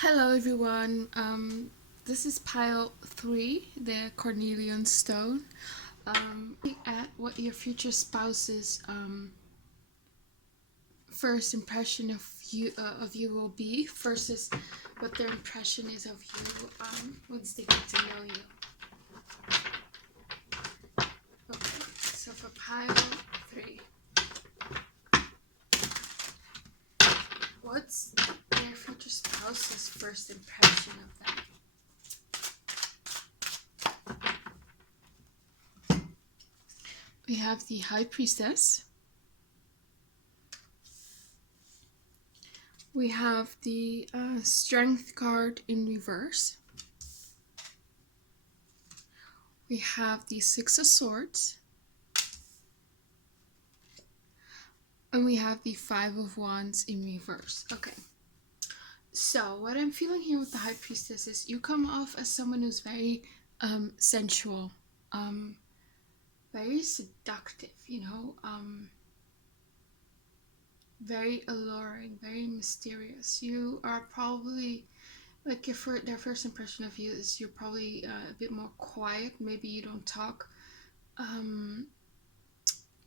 Hello everyone, this is pile 3, the Carnelian stone. Look at what your future spouse's first impression of you will be versus what their impression is of you once they get to know you. Okay, so for pile 3, what's their future spouse's first impression of them? We have the High Priestess. We have the Strength card in reverse. We have the Six of Swords. And we have the Five of Wands in reverse. Okay. So what I'm feeling here with the High Priestess is you come off as someone who's very sensual, very seductive, very alluring, very mysterious. You are probably, like, their first impression of you is you're probably a bit more quiet. Maybe you don't talk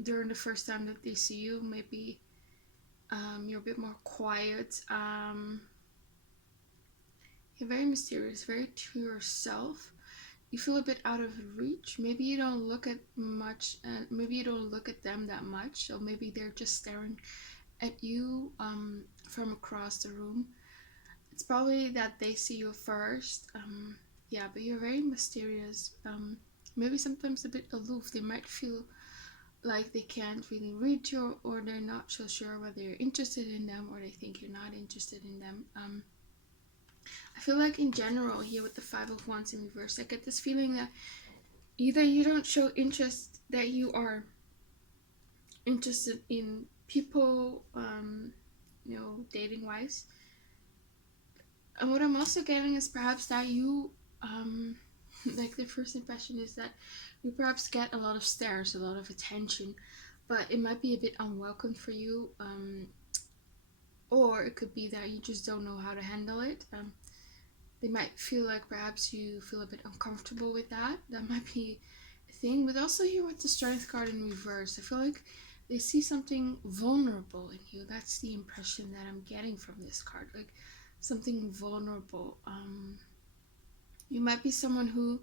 during the first time that they see you. Maybe you're a bit more quiet. You're very mysterious, very to yourself. You feel a bit out of reach. Maybe you don't look at much, maybe you don't look at them that much, or maybe they're just staring at you from across the room. It's probably that they see you first. Yeah, but you're very mysterious. Maybe sometimes a bit aloof. They might feel like they can't really read you, or they're not so sure whether you're interested in them, or they think you're not interested in them. I feel like in general here with the Five of Wands in reverse, I get this feeling that either you don't show interest, that you are interested in people, dating wise. And what I'm also getting is perhaps that you, like, the first impression is that you perhaps get a lot of stares, a lot of attention, but it might be a bit unwelcome for you. Or it could be that you just don't know how to handle it. They might feel like perhaps you feel a bit uncomfortable with that. That might be a thing. But also here with the Strength card in reverse, I feel like they see something vulnerable in you. That's the impression that I'm getting from this card. Like, something vulnerable. You might be someone who,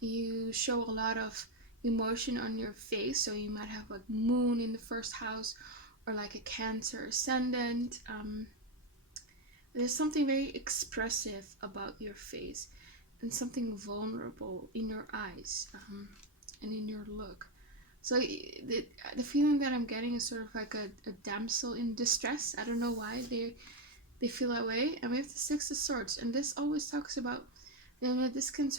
you show a lot of emotion on your face. So you might have like Moon in the first house, or like a Cancer ascendant. There's something very expressive about your face, and something vulnerable in your eyes, and in your look. So the feeling that I'm getting is sort of like a damsel in distress. I don't know why they feel that way. And we have the Six of Swords, and this always talks about, this can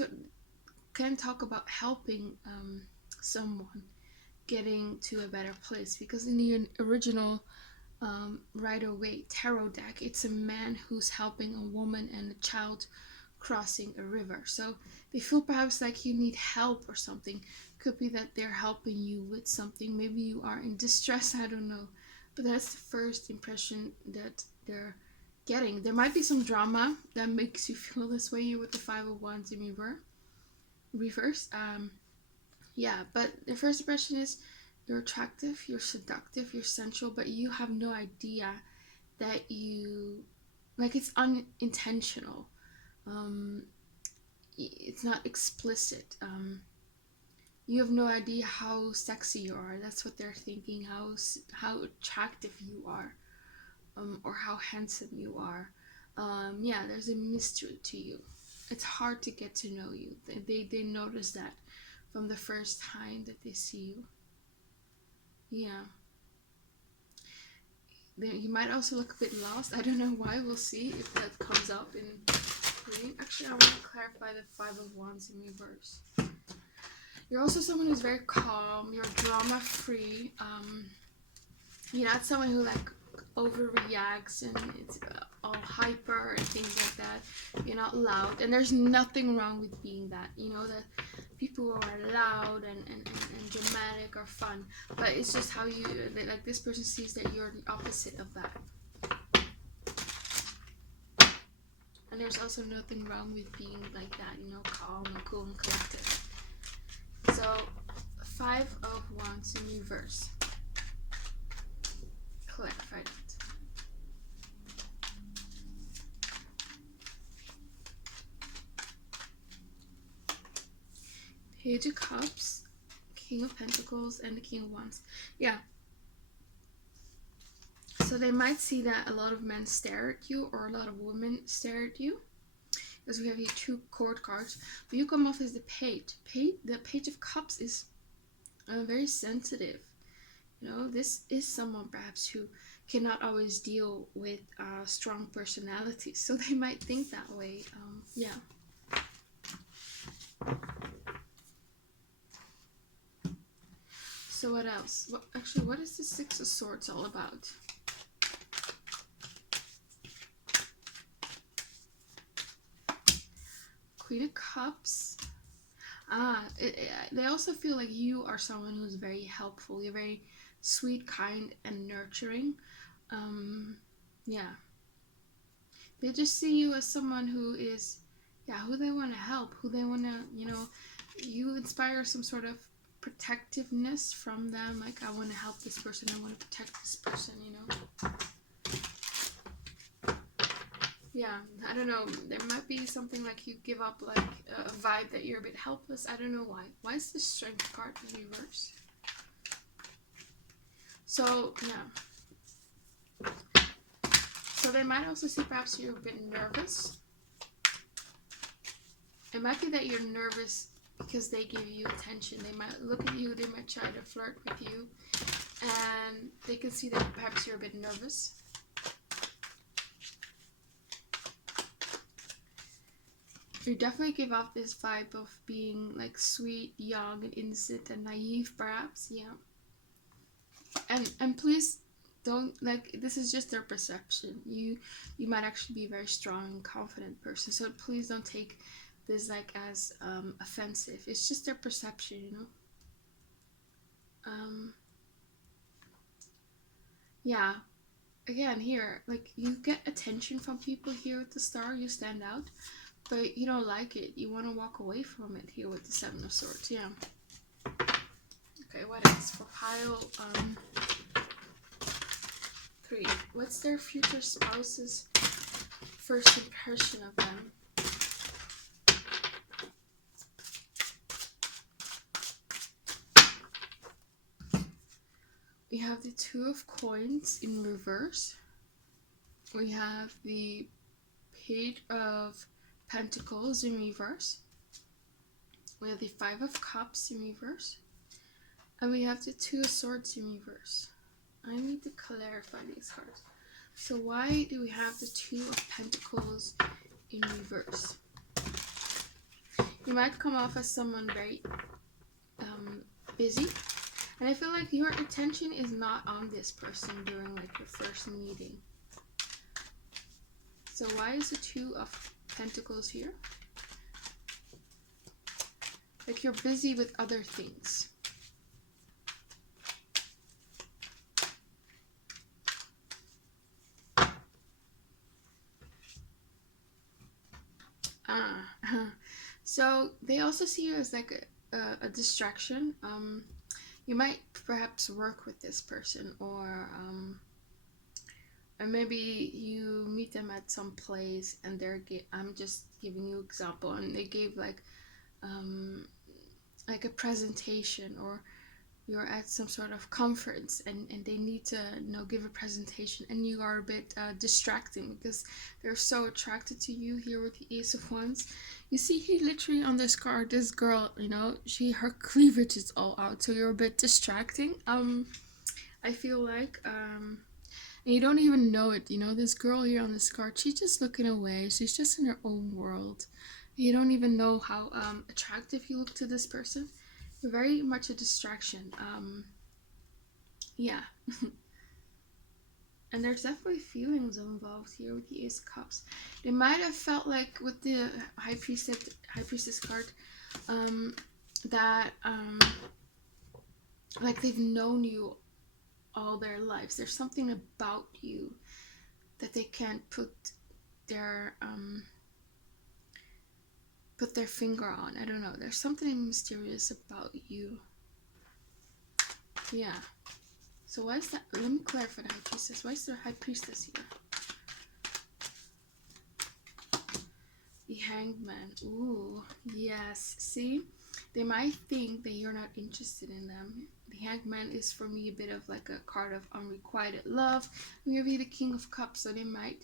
talk about helping someone getting to a better place, because in the original Rider-Waite tarot deck, it's a man who's helping a woman and a child crossing a river. So they feel perhaps like you need help or something. Could be that they're helping you with something. Maybe you are in distress, I don't know. But that's the first impression that they're getting. There might be some drama that makes you feel this way with the Five of Wands in reverse. Yeah, but the first impression is you're attractive, you're seductive, you're sensual, but you have no idea that you, like, it's unintentional. It's not explicit. You have no idea how sexy you are. That's what they're thinking. How attractive you are, or how handsome you are. Yeah, there's a mystery to you. It's hard to get to know you. They notice that from the first time that they see you. Yeah. You might also look a bit lost. I don't know why. We'll see if that comes up in reading. Actually, I want to clarify the Five of Wands in reverse. You're also someone who's very calm. You're drama-free. You're not someone who, like, overreacts and it's all hyper and things like that. You're not loud, and there's nothing wrong with being that. That people who are loud and dramatic are fun, but it's just how you, like, this person sees that you're the opposite of that. there's also nothing wrong with being like that, you know, calm and cool and collected. So 5 of Wands in reverse. Clarify that. Page of Cups, King of Pentacles, and the King of Wands. Yeah. So they might see that a lot of men stare at you, or a lot of women stare at you. Because we have here 2 court cards. But you come off as the Page. The Page of Cups is very sensitive. You know, this is someone perhaps who cannot always deal with strong personalities. So they might think that way. Yeah. So what else? Actually, what is the Six of Swords all about? Queen of Cups. They also feel like you are someone who's very helpful. You're very sweet, kind, and nurturing. Yeah. They just see you as someone who is, who they want to help, who they want to, you know, you inspire some sort of protectiveness from them. Like, I want to help this person, I want to protect this person, you know. Yeah, I don't know, there might be something like you give up, like a vibe that you're a bit helpless. I don't know why. Why is the Strength card in reverse? So, yeah. So they might also see perhaps you're a bit nervous. It might be that you're nervous because they give you attention. They might look at you, they might try to flirt with you, and they can see that perhaps you're a bit nervous. You definitely give off this vibe of being like sweet, young, and innocent, and naive perhaps, yeah. And please don't, like, this is just their perception. You might actually be a very strong and confident person, so please don't take this like as offensive. It's just their perception, you know. Yeah, again here, like, you get attention from people here with the Star. You stand out, but you don't like it. You want to walk away from it here with the Seven of Swords. Yeah. Okay, what else for pile 3? What's their future spouse's first impression of them? We have the Two of Coins in reverse. We have the Page of Pentacles in reverse. We have the Five of Cups in reverse. And we have the Two of Swords in reverse. I need to clarify these cards. So why do we have the Two of Pentacles in reverse? You might come off as someone very busy. And I feel like your attention is not on this person during like your first meeting. So why is the Two of Pentacles here? Like, you're busy with other things. So they also see you as like a distraction. You might perhaps work with this person, or maybe you meet them at some place and I'm just giving you an example, and they gave like a presentation, or you're at some sort of conference and they need to, you know, give a presentation, and you are a bit distracting because they're so attracted to you here with the Ace of Wands. You see here literally on this card, this girl, you know, her cleavage is all out, so you're a bit distracting. I feel like and you don't even know it, you know, this girl here on this card, she's just looking away, she's just in her own world. You don't even know how attractive you look to this person. You're very much a distraction. Yeah. And there's definitely feelings involved here with the Ace of Cups. They might have felt like with the High Priestess card, that like they've known you all their lives. There's something about you that they can't put their put their finger on. I don't know. There's something mysterious about you. Yeah. So why is that? Let me clarify the High Priestess. Why is there a High Priestess here? The Hanged Man. Ooh, yes. See? They might think that you're not interested in them. The Hanged Man is for me a bit of like a card of unrequited love. Maybe the King of Cups, so they might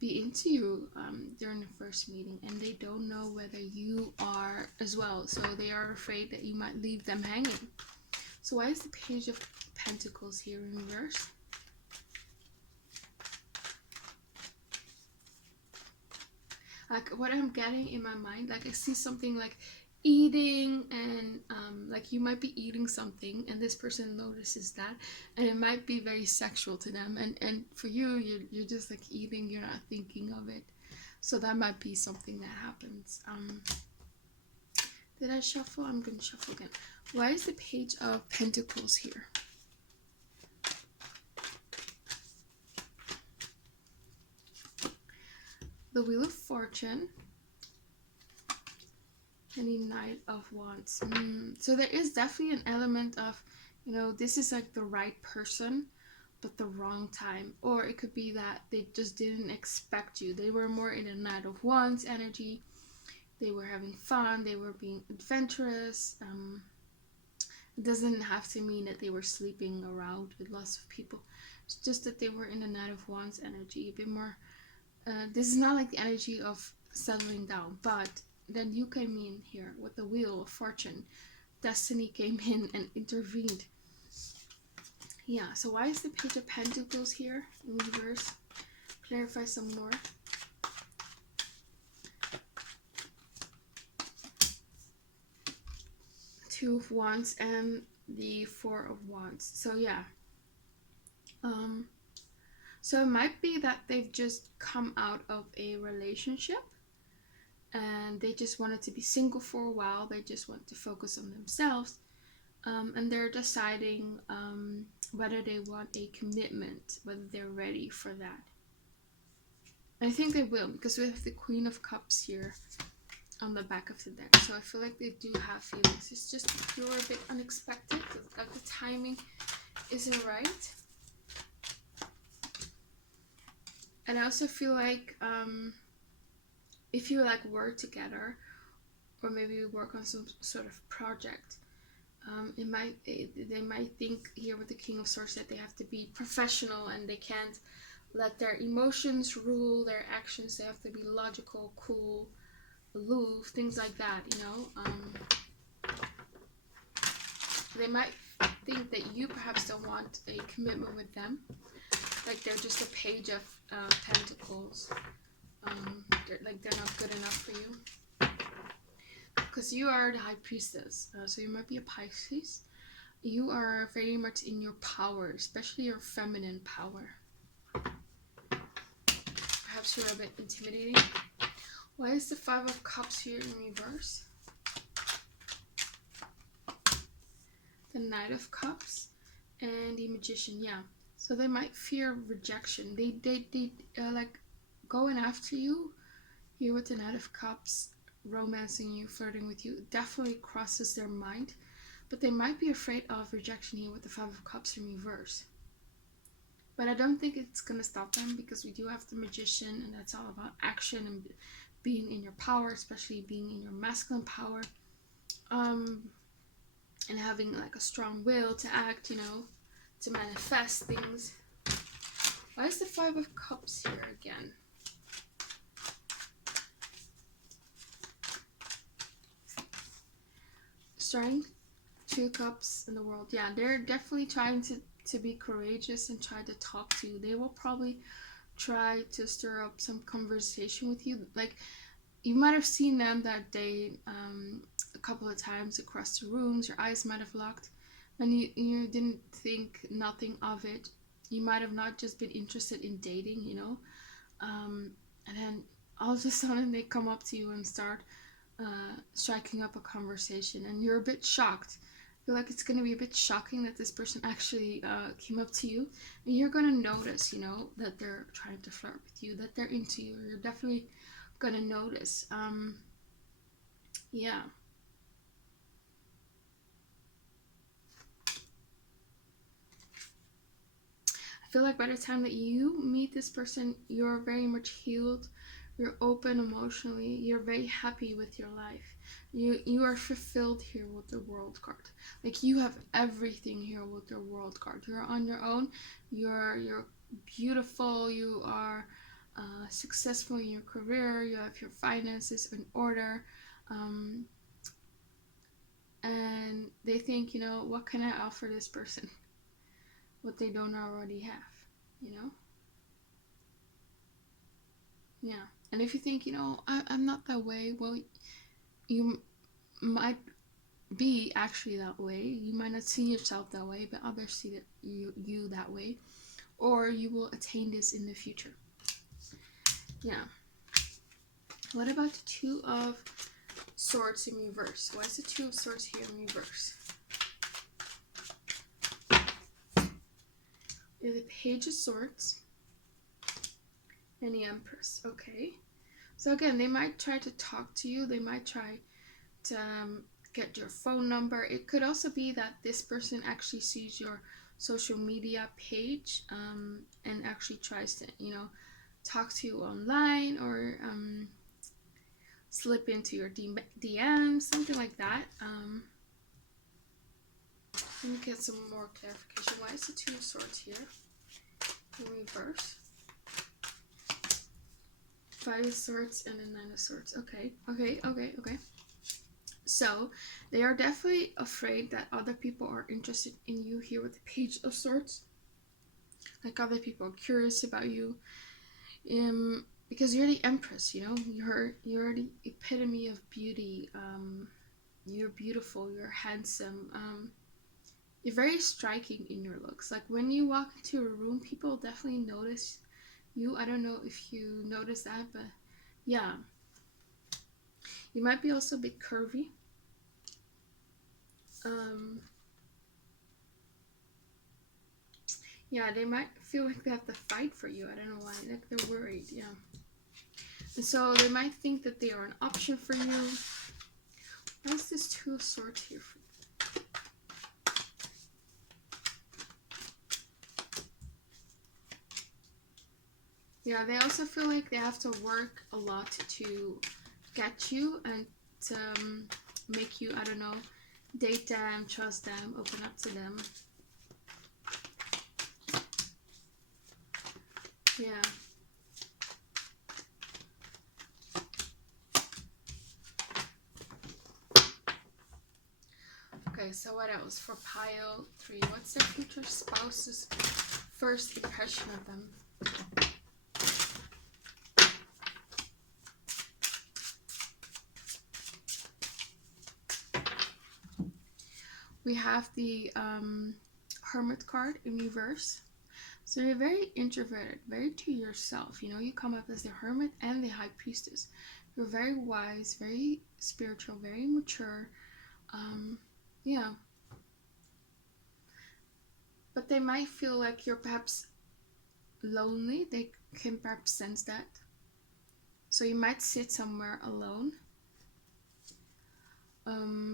be into you during the first meeting, and they don't know whether you are as well. So they are afraid that you might leave them hanging. So why is the Page of Pentacles here in reverse? Like what I'm getting in my mind, like I see something like eating, and like you might be eating something and this person notices that, and it might be very sexual to them, and for you, you're just like eating, you're not thinking of it. So that might be something that happens. Did I shuffle? I'm gonna shuffle again. Why is the Page of Pentacles here? The Wheel of Fortune and the Knight of Wands. So there is definitely an element of, you know, this is like the right person, but the wrong time. Or it could be that they just didn't expect you. They were more in a Knight of Wands energy. They were having fun. They were being adventurous. It doesn't have to mean that they were sleeping around with lots of people. It's just that they were in a Knight of Wands energy, a bit more. This is not like the energy of settling down, but then you came in here with the Wheel of Fortune. Destiny came in and intervened. Yeah, so why is the Page of Pentacles here in reverse? Clarify some more. Two of Wands and the Four of Wands. So yeah. So it might be that they've just come out of a relationship and they just wanted to be single for a while. They just want to focus on themselves. And they're deciding whether they want a commitment, whether they're ready for that. I think they will, because we have the Queen of Cups here on the back of the deck. So I feel like they do have feelings. It's just you're a bit unexpected. Like the timing isn't right. And I also feel like if you like work together, or maybe you work on some sort of project, they might think here with the King of Swords that they have to be professional and they can't let their emotions rule their actions. They have to be logical, cool, aloof, things like that, you know. They might think that you perhaps don't want a commitment with them, like they're just a Page of Pentacles. They're not good enough for you, because you are the High Priestess, so you might be a Pisces. You are very much in your power, especially your feminine power. Perhaps you're a bit intimidating. Why is the Five of Cups here in reverse? The Knight of Cups and the Magician. Yeah, so they might fear rejection. They like going after you here with the Knight of Cups, romancing you, flirting with you, definitely crosses their mind. But they might be afraid of rejection here with the Five of Cups in reverse. But I don't think it's going to stop them, because we do have the Magician, and that's all about action and being in your power, especially being in your masculine power. And having like a strong will to act, you know, to manifest things. Why is the Five of Cups here again? Strength, Two Cups in the World. Yeah, they're definitely trying to be courageous and try to talk to you. They will probably try to stir up some conversation with you. Like, you might have seen them that day a couple of times across the rooms. Your eyes might have locked and you didn't think nothing of it. You might have not just been interested in dating, you know, and then all of a sudden they come up to you and start striking up a conversation, and you're a bit shocked. I feel like it's going to be a bit shocking that this person actually came up to you, and you're going to notice, you know, that they're trying to flirt with you, that they're into you. You're definitely gonna notice. Yeah. I feel like by the time that you meet this person, you're very much healed. You're open emotionally. You're very happy with your life. You are fulfilled here with the World card. Like, you have everything here with your World card. You're on your own. You're beautiful. You are successful in your career. You have your finances in order. Um, and they think, what can I offer this person? What they don't already have, you know? Yeah. And if you think, I'm not that way, well, you might be actually that way. You might not see yourself that way, but others see that you that way. Or you will attain this in the future. Yeah. What about the Two of Swords in reverse? Why is the Two of Swords here in reverse? We have the Page of Swords and the Empress. Okay. So again, they might try to talk to you. They might try to get your phone number. It could also be that this person actually sees your social media page and actually tries to, talk to you online or slip into your DMs, something like that. Let me get some more clarification. Why is the Two of Swords here in reverse? Five of Swords and the Nine of Swords. Okay. So, they are definitely afraid that other people are interested in you here with the Page of Swords. Like, other people are curious about you. Because you're the Empress, You're the epitome of beauty. You're beautiful. You're handsome. You're very striking in your looks. Like, when you walk into a room, people definitely notice you. I don't know if you notice that, but yeah. You might be also a bit curvy. Yeah, they might feel like they have to fight for you. I don't know why. Like, they're worried, yeah. And so they might think that they are an option for you. What's this Two of Swords here for you? Yeah, they also feel like they have to work a lot to get you and to make you, I don't know, date them, trust them, open up to them. Yeah. Okay, so what else? For pile 3, what's their future spouse's first impression of them? We have the Hermit card in reverse. So you're very introverted, very to yourself. You come up as the Hermit and the High Priestess. You're very wise, very spiritual, very mature. Yeah. But they might feel like you're perhaps lonely. They can perhaps sense that. So you might sit somewhere alone.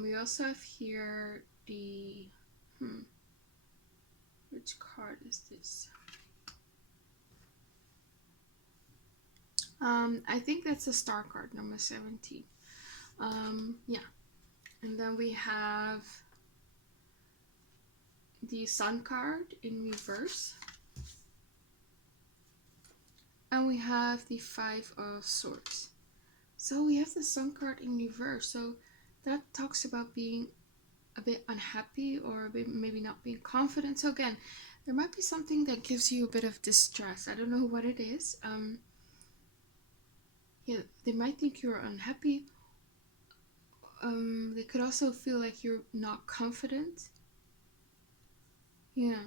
We also have here the... Which card is this? I think that's a star card, number 17. Yeah. And then we have the Sun card in reverse. And we have the Five of Swords. So we have the Sun card in reverse. So that talks about being a bit unhappy or a bit maybe not being confident. So again, there might be something that gives you a bit of distress. I don't know what it is. Yeah, they might think you're unhappy. They could also feel like you're not confident. Yeah.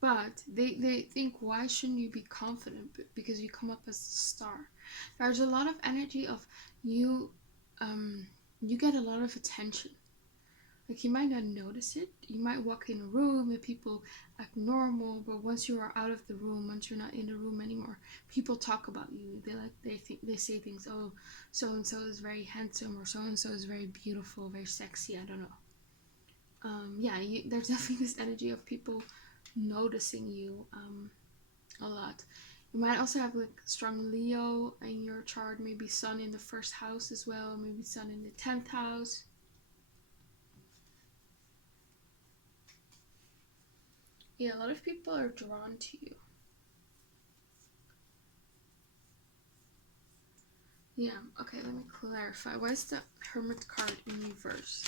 But they think, why shouldn't you be confident? Because you come up as a star. There's a lot of energy of you. You get a lot of attention. Like, you might not notice it. You might walk in a room and people act normal, but once you are out of the room, once you're not in the room anymore, people talk about you. They say things. Oh, so and so is very handsome, or so and so is very beautiful, very sexy. I don't know. Yeah, there's definitely this energy of people noticing you a lot. You might also have like strong Leo in your chart, maybe Sun in the first house as well, maybe Sun in the 10th house. Yeah, a lot of people are drawn to you. Yeah, okay, let me clarify. Why is the Hermit card in reverse?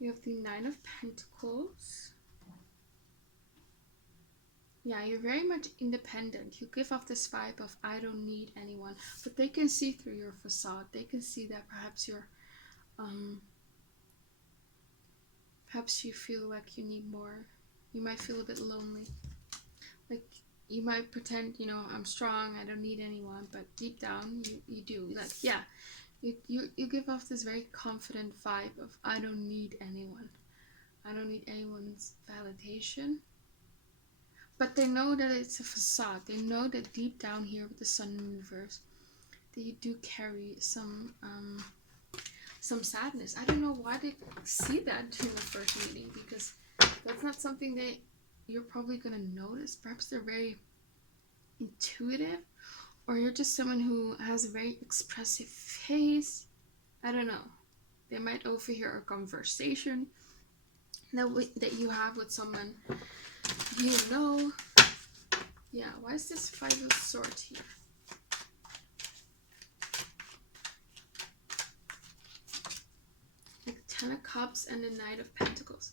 We have the Nine of Pentacles. Yeah, you're very much independent. You give off this vibe of I don't need anyone, but they can see through your facade. They can see that perhaps perhaps you feel like you need more. You might feel a bit lonely. Like, you might pretend, I'm strong, I don't need anyone, but deep down you do. Like, yeah, you give off this very confident vibe of I don't need anyone. I don't need anyone's validation. But they know that it's a facade. They know that deep down here with the Sun in reverse, that you do carry some sadness. I don't know why they see that during the first meeting, because that's not something that you're probably gonna notice. Perhaps they're very intuitive, or you're just someone who has a very expressive face. I don't know. They might overhear a conversation that you have with someone you know. Yeah, why is this Five of Swords here? Like Ten of Cups and the Knight of Pentacles.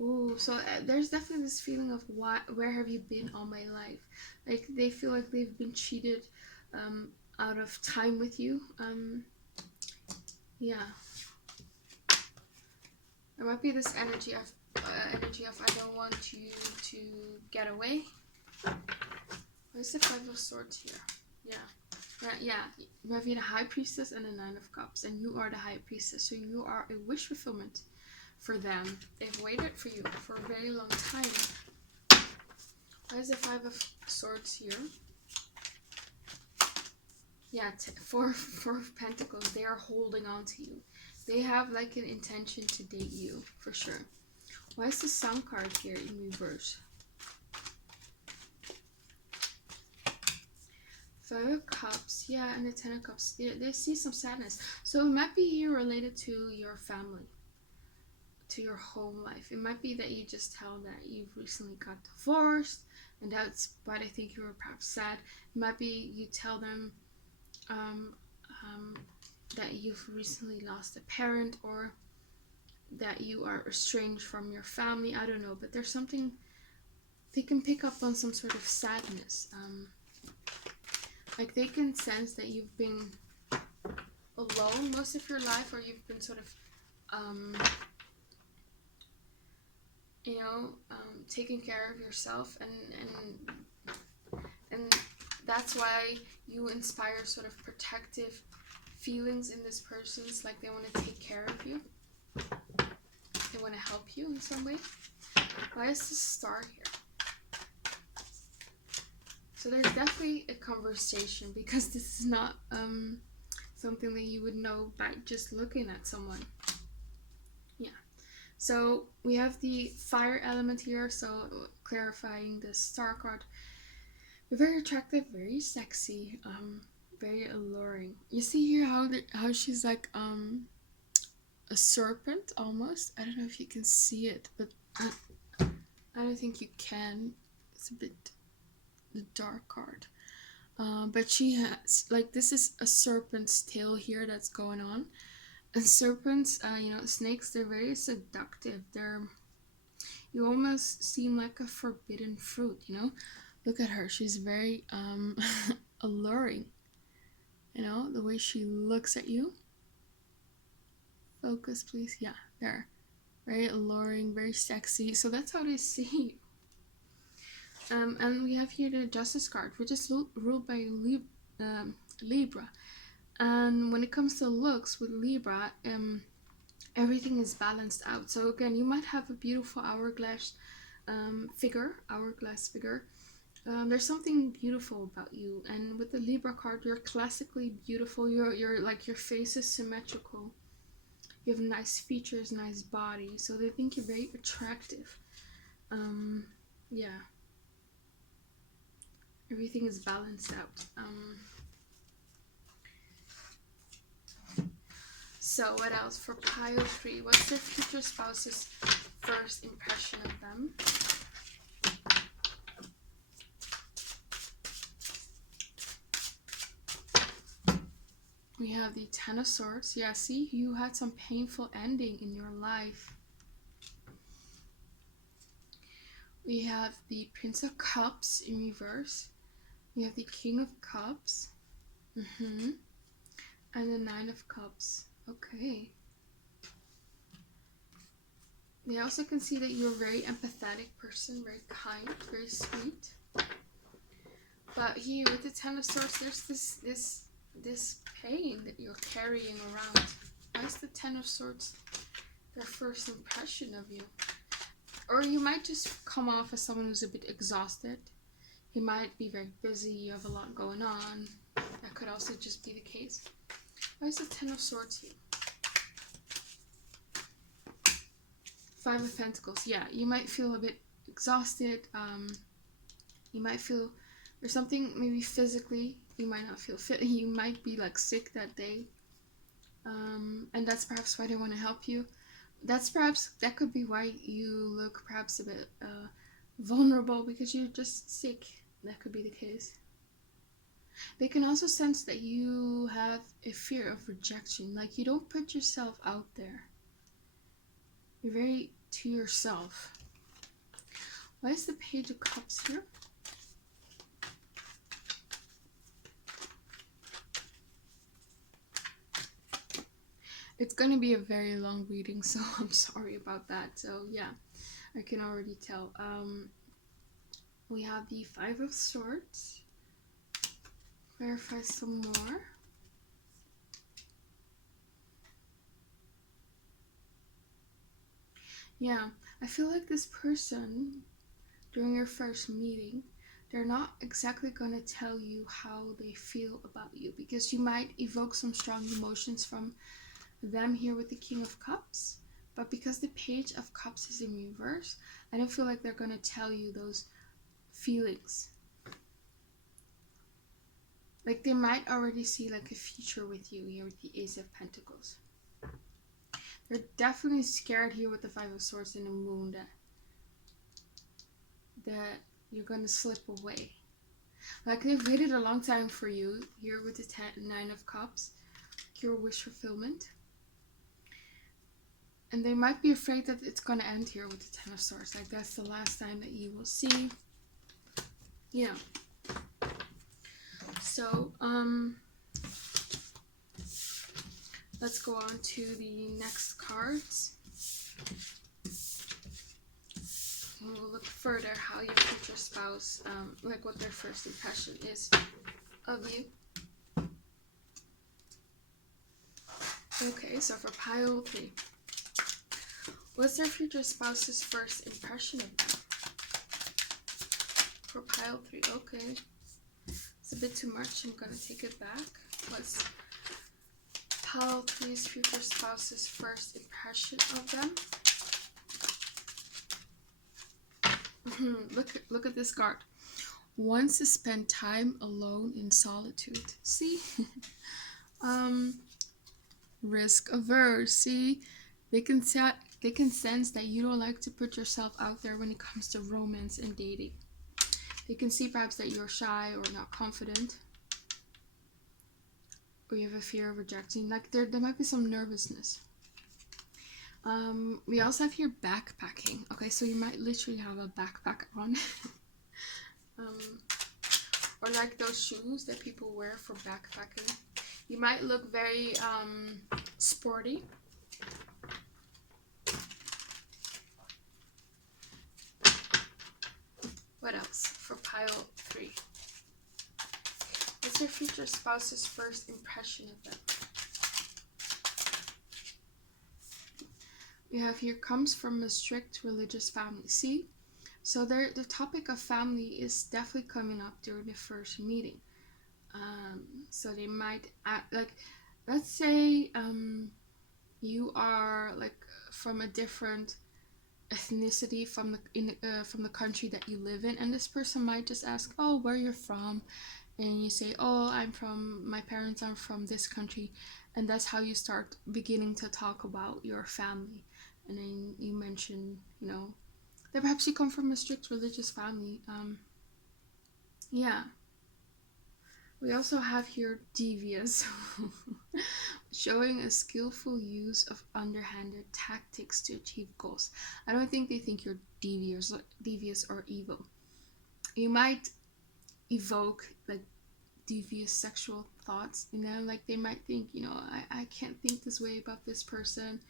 Ooh, so there's definitely this feeling of where have you been all my life? Like, they feel like they've been cheated out of time with you. Yeah. There might be this energy of I don't want you to get away. Where's the Five of Swords here? Yeah. You have the High Priestess and the Nine of Cups, and you are the High Priestess, so you are a wish fulfillment for them. They've waited for you for a very long time. Why is the Five of Swords here? Yeah, Four of Pentacles. They are holding on to you. They have like an intention to date you, for sure. Why is the Sun card here in reverse? Five of Cups, yeah, and the Ten of Cups. They see some sadness. So it might be here related to your family, to your home life. It might be that you just tell that you've recently got divorced, and that's why they think you were perhaps sad. It might be you tell them that you've recently lost a parent, or that you are estranged from your family. I don't know, but there's something, they can pick up on some sort of sadness. Like, they can sense that you've been alone most of your life, or you've been sort of taking care of yourself, and that's why you inspire sort of protective feelings in this person's, like they want to take care of you, they want to help you in some way. Why is the Star here? So there's definitely a conversation, because this is not something that you would know by just looking at someone. Yeah. So we have the fire element here, so clarifying the Star card. Very attractive, very sexy, very alluring. You see here how she's like a serpent almost. I don't know if you can see it, but I don't think you can. It's a bit the dark card. But she has, like, this is a serpent's tail here that's going on. And serpents, snakes, they're very seductive. You almost seem like a forbidden fruit, Look at her. She's very alluring. The way she looks at you. Focus, please. Yeah, there. Very alluring, very sexy. So that's how they see you. And we have here the Justice card, which is ruled by Libra. And when it comes to looks with Libra, everything is balanced out. So again, you might have a beautiful hourglass figure. There's something beautiful about you, and with the Libra card, you're classically beautiful. You're like, your face is symmetrical. You have nice features, nice body, so they think you're very attractive. Yeah, everything is balanced out. So what else for pile 3? What's their future spouse's first impression of them? We have the Ten of Swords. Yeah, see, you had some painful ending in your life. We have the Prince of Cups in reverse. We have the King of Cups. And the Nine of Cups. Okay. They also can see that you're a very empathetic person, very kind, very sweet. But here with the Ten of Swords, there's this pain that you're carrying around. Why is the Ten of Swords their first impression of you? Or you might just come off as someone who's a bit exhausted. You might be very busy, you have a lot going on. That could also just be the case. Why is the Ten of Swords here? Five of Pentacles. Yeah, you might feel a bit exhausted. You might feel there's something maybe physically. You might not feel fit. You might be like sick that day. And that's perhaps why they want to help you. That could be why you look perhaps a bit vulnerable, because you're just sick. That could be the case. They can also sense that you have a fear of rejection. Like, you don't put yourself out there. You're very to yourself. Why is the Page of Cups here? It's going to be a very long reading, so I'm sorry about that. So yeah, I can already tell. We have the Five of Swords. Clarify some more. Yeah, I feel like this person, during your first meeting, they're not exactly going to tell you how they feel about you, because you might evoke some strong emotions from them here with the King of Cups. But because the Page of Cups is in reverse, I don't feel like they're going to tell you those feelings. Like, they might already see like a future with you here with the Ace of Pentacles. They're definitely scared here with the Five of Swords and the Moon that you're going to slip away. Like, they've waited a long time for you here with the Nine of Cups. Your wish fulfillment. And they might be afraid that it's going to end here with the Ten of Swords. Like, that's the last time that you will see. Yeah. So, let's go on to the next cards. We'll look further how your future spouse, like what their first impression is of you. Okay, so for pile 3, what's their future spouse's first impression of them? For pile 3, okay. It's a bit too much, I'm gonna take it back. What's pile 3's future spouse's first impression of them? Look at this card. Wants to spend time alone in solitude. See? Risk averse. See? They can sense that you don't like to put yourself out there when it comes to romance and dating. They can see perhaps that you're shy or not confident, or you have a fear of rejecting. Like, there might be some nervousness. We also have here backpacking. Okay, so you might literally have a backpack on. Or like those shoes that people wear for backpacking. You might look very sporty. What else for pile 3? What's your future spouse's first impression of them? We have here comes from a strict religious family. See? So the topic of family is definitely coming up during the first meeting. So they might act like, let's say you are like from a different ethnicity from the country that you live in, and this person might just ask, oh, where you're from, and you say, oh, my parents are from this country, and that's how you start beginning to talk about your family. And then you mention, that perhaps you come from a strict religious family. Yeah. We also have here devious, showing a skillful use of underhanded tactics to achieve goals. I don't think they think you're devious or evil. You might evoke like devious sexual thoughts in them. Like they might think, I can't think this way about this person.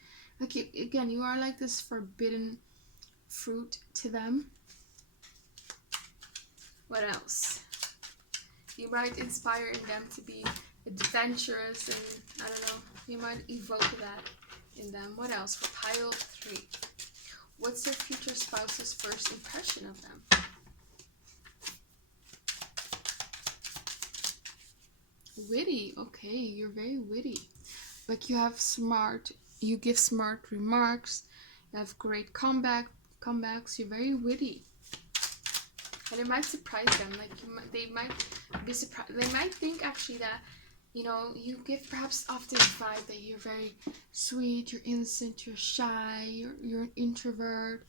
Like again, you are like this forbidden fruit to them. What else? You might inspire in them to be adventurous, and I don't know, you might evoke that in them. What else for pile 3? What's their future spouse's first impression of them? Witty. Okay, you're very witty. Like you give smart remarks, you have great comebacks, you're very witty. And it might surprise them. Like they might be surprised. They might think actually that, you give perhaps off this vibe that you're very sweet, you're innocent, you're shy, you're an introvert,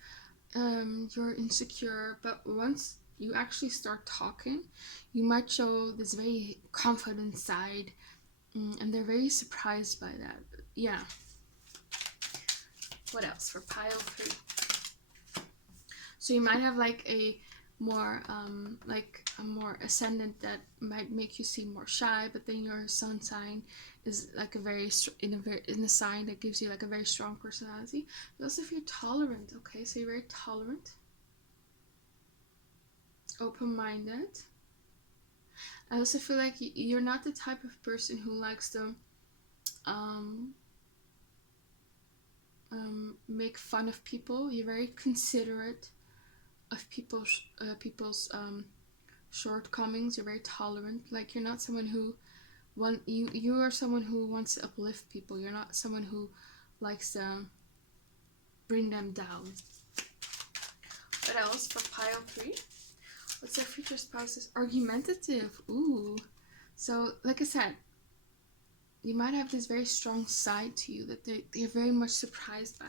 you're insecure. But once you actually start talking, you might show this very confident side, and they're very surprised by that. Yeah. What else for pile 3? So you might have like a more ascendant that might make you seem more shy, but then your sun sign is like in a sign that gives you like a very strong personality. But also if you're tolerant, okay, so you're very tolerant, open-minded. I also feel like you're not the type of person who likes to make fun of people. You're very considerate of people's shortcomings. You're very tolerant. Like you're not someone who you are someone who wants to uplift people. You're not someone who likes to bring them down. What else for pile 3? What's their future spouse's argumentative? Ooh. So like I said, you might have this very strong side to you that they're very much surprised by.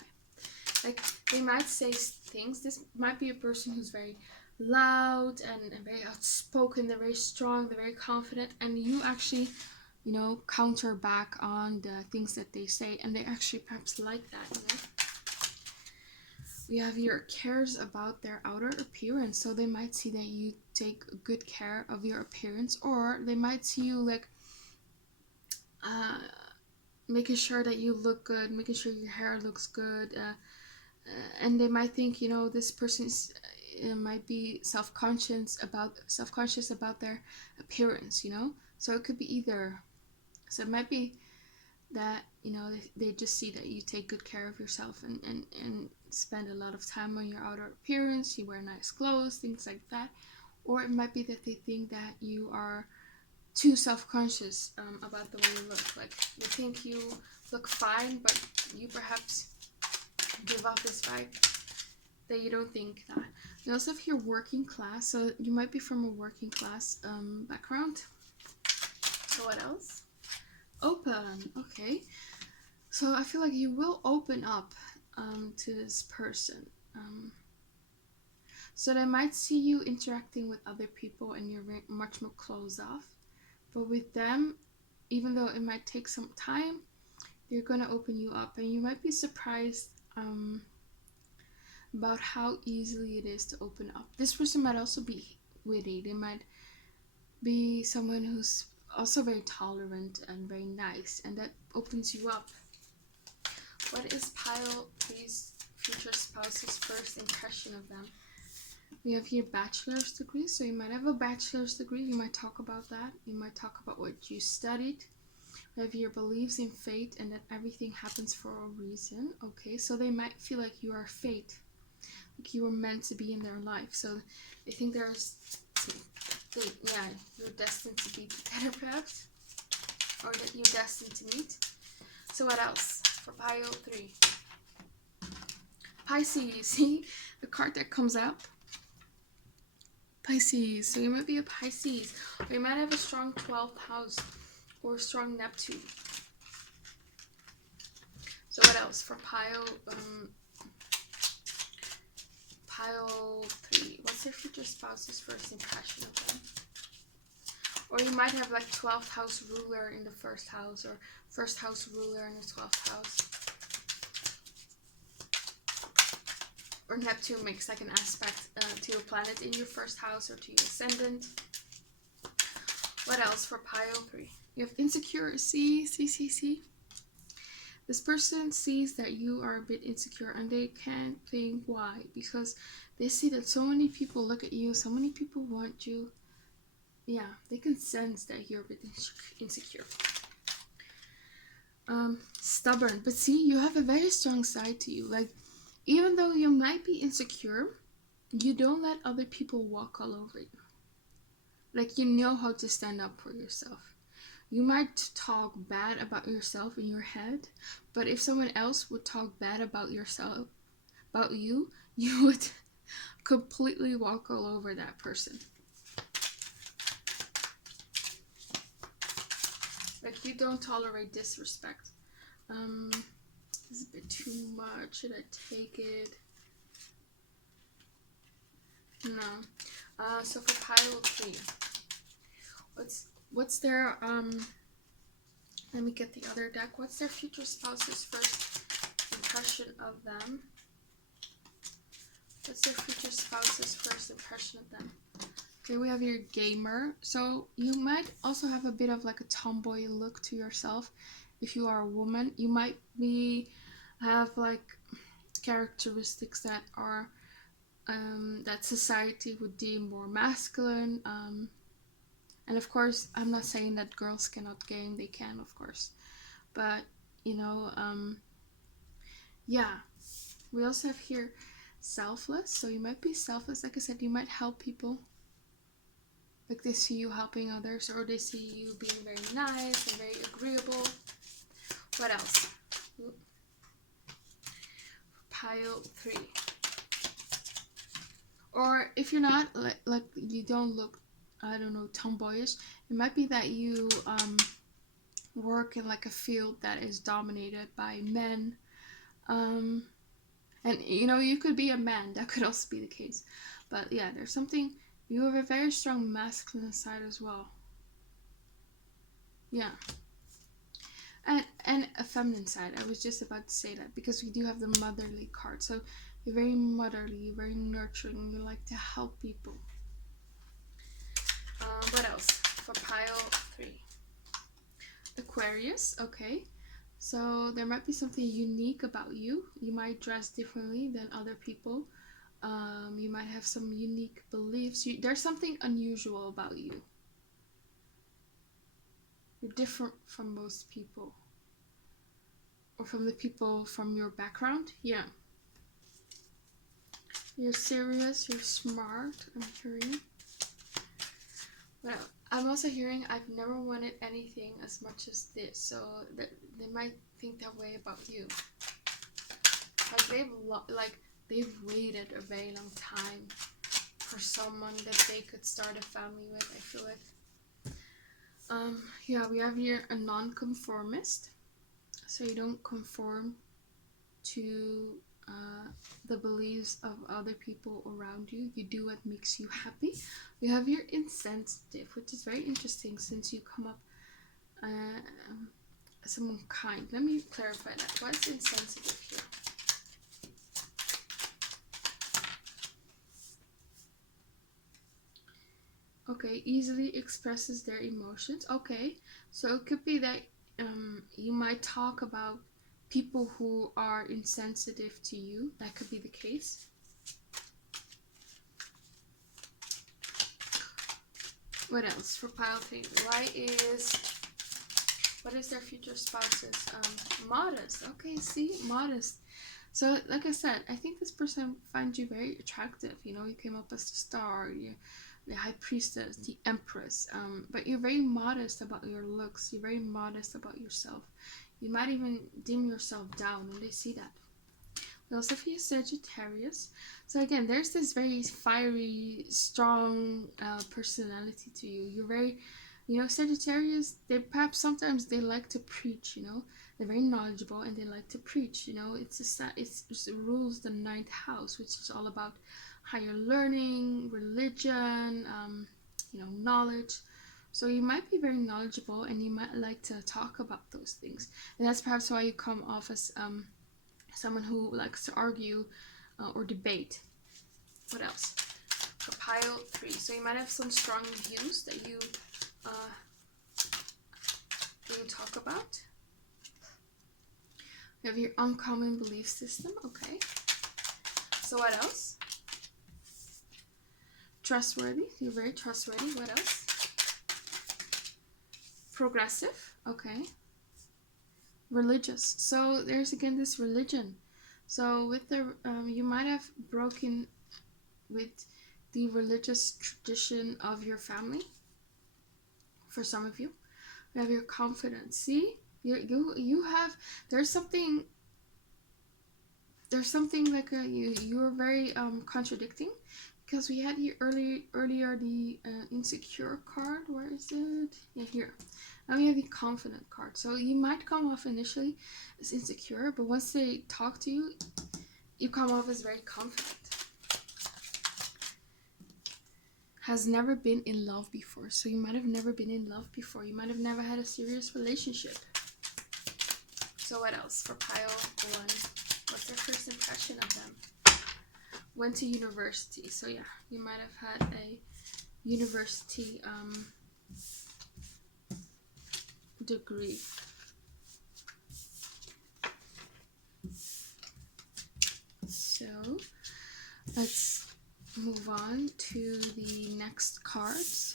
Like they might say things. This might be a person who's very loud and very outspoken. They're very strong, they're very confident, and you actually counter back on the things that they say, and they actually perhaps like that. We have your cares about their outer appearance. So they might see that you take good care of your appearance, or they might see you like making sure that you look good, making sure your hair looks good, and they might think this person's might be self-conscious about their appearance. So it could be either. So it might be that they just see that you take good care of yourself and spend a lot of time on your outer appearance. You wear nice clothes, things like that. Or it might be that they think that you are too self-conscious about the way you look. Like they think you look fine, but you perhaps give off this vibe that you don't think that. You also have your working class, so you might be from a working class background. So what else? Open. Okay, so I feel like you will open up to this person. So they might see you interacting with other people and you're very much more closed off. But with them, even though it might take some time, they're going to open you up, and you might be surprised about how easily it is to open up. This person might also be witty. They might be someone who's also very tolerant and very nice, and that opens you up. What is pile 3's future spouse's first impression of them? We have here bachelor's degree, so you might have a bachelor's degree. You might talk about that. You might talk about what you studied. We have your beliefs in fate and that everything happens for a reason. Okay, so they might feel like you are fate, like you were meant to be in their life. So they think you're destined to be together, perhaps, or that you're destined to meet. So what else for pile 3? Pisces. See the card that comes up. Pisces. So you might be a Pisces, or you might have a strong 12th house or a strong Neptune. So what else for pile 3? What's your future spouse's first impression of them? Or you might have like 12th house ruler in the first house, or first house ruler in the 12th house. Or Neptune makes like an aspect to a planet in your first house or to your ascendant. What else for pile 3? You have insecure. See. This person sees that you are a bit insecure and they can't think why. Because they see that so many people look at you, so many people want you. Yeah, they can sense that you're a bit insecure. Stubborn. But see, you have a very strong side to you. Like, even though you might be insecure, you don't let other people walk all over you. Like, you know how to stand up for yourself. You might talk bad about yourself in your head, but if someone else would talk bad about yourself, about you, you would completely walk all over that person. Like, you don't tolerate disrespect. This is a bit too much. Should I take it? No. So for pile 3, what's their let me get the other deck. What's their future spouse's first impression of them? What's their future spouse's first impression of them? Okay, we have your gamer. So you might also have a bit of like a tomboy look to yourself. If you are a woman, you might have like characteristics that are that society would deem more masculine. And of course, I'm not saying that girls cannot game. They can, of course. But, you know, yeah. We also have here selfless. So you might be selfless. Like I said, you might help people. Like they see you helping others, or they see you being very nice and very agreeable. What else? Pile 3. Or if you're not, like you don't look, I don't know, tomboyish, it might be that you work in like a field that is dominated by men. And you know, you could be a man, that could also be the case. But yeah, there's something, you have a very strong masculine side as well. Yeah. And a feminine side. I was just about to say that because we do have the motherly card. So you're very motherly, you're very nurturing, you like to help people. What else for pile 3? Aquarius. Okay, so there might be something unique about you. You might dress differently than other people. You might have some unique beliefs. There's something unusual about you. You're different from most people. Or from the people from your background. Yeah. You're serious, you're smart, I'm hearing. Well, I'm also hearing I've never wanted anything as much as this. So that they might think that way about you. Like they've waited a very long time for someone that they could start a family with, I feel like. Yeah, we have here a non-conformist. So you don't conform to the beliefs of other people around you. You do what makes you happy. We have here insensitive, which is very interesting since you come up as someone kind. Let me clarify that. What's insensitive here? Okay, easily expresses their emotions. Okay, so it could be that you might talk about people who are insensitive to you. That could be the case. What else for pile 3? What is their future spouses? Modest. Okay, see, modest. So, like I said, I think this person finds you very attractive. You know, you came up as the star, the high priestess, the empress. But you're very modest about your looks. You're very modest about yourself. You might even dim yourself down, and they see that. We also have Sagittarius. So again, there's this very fiery, strong personality to you. You're very, you know, Sagittarius, they perhaps sometimes they like to preach, you know. They're very knowledgeable and they like to preach, you know. It rules the 9th house, which is all about higher learning, religion, you know, knowledge. So you might be very knowledgeable and you might like to talk about those things. And that's perhaps why you come off as someone who likes to argue or debate. What else? For pile 3. So you might have some strong views that you talk about. You have your uncommon belief system. Okay. So what else? Trustworthy. You're very trustworthy. What else? Progressive. Okay. Religious. So there's again this religion. So with the you might have broken with the religious tradition of your family. For some of you, you have your confidence. See, you have there's something like you're very contradicting, because we had here earlier the insecure card. Where is it? Yeah, here. Now we have the confident card. So you might come off initially as insecure, but once they talk to you, you come off as very confident. Has never been in love before. So you might have never been in love before. You might have never had a serious relationship. So what else for pile 1? What's their first impression of them? Went to university. So yeah, you might have had a university degree. So let's move on to the next cards.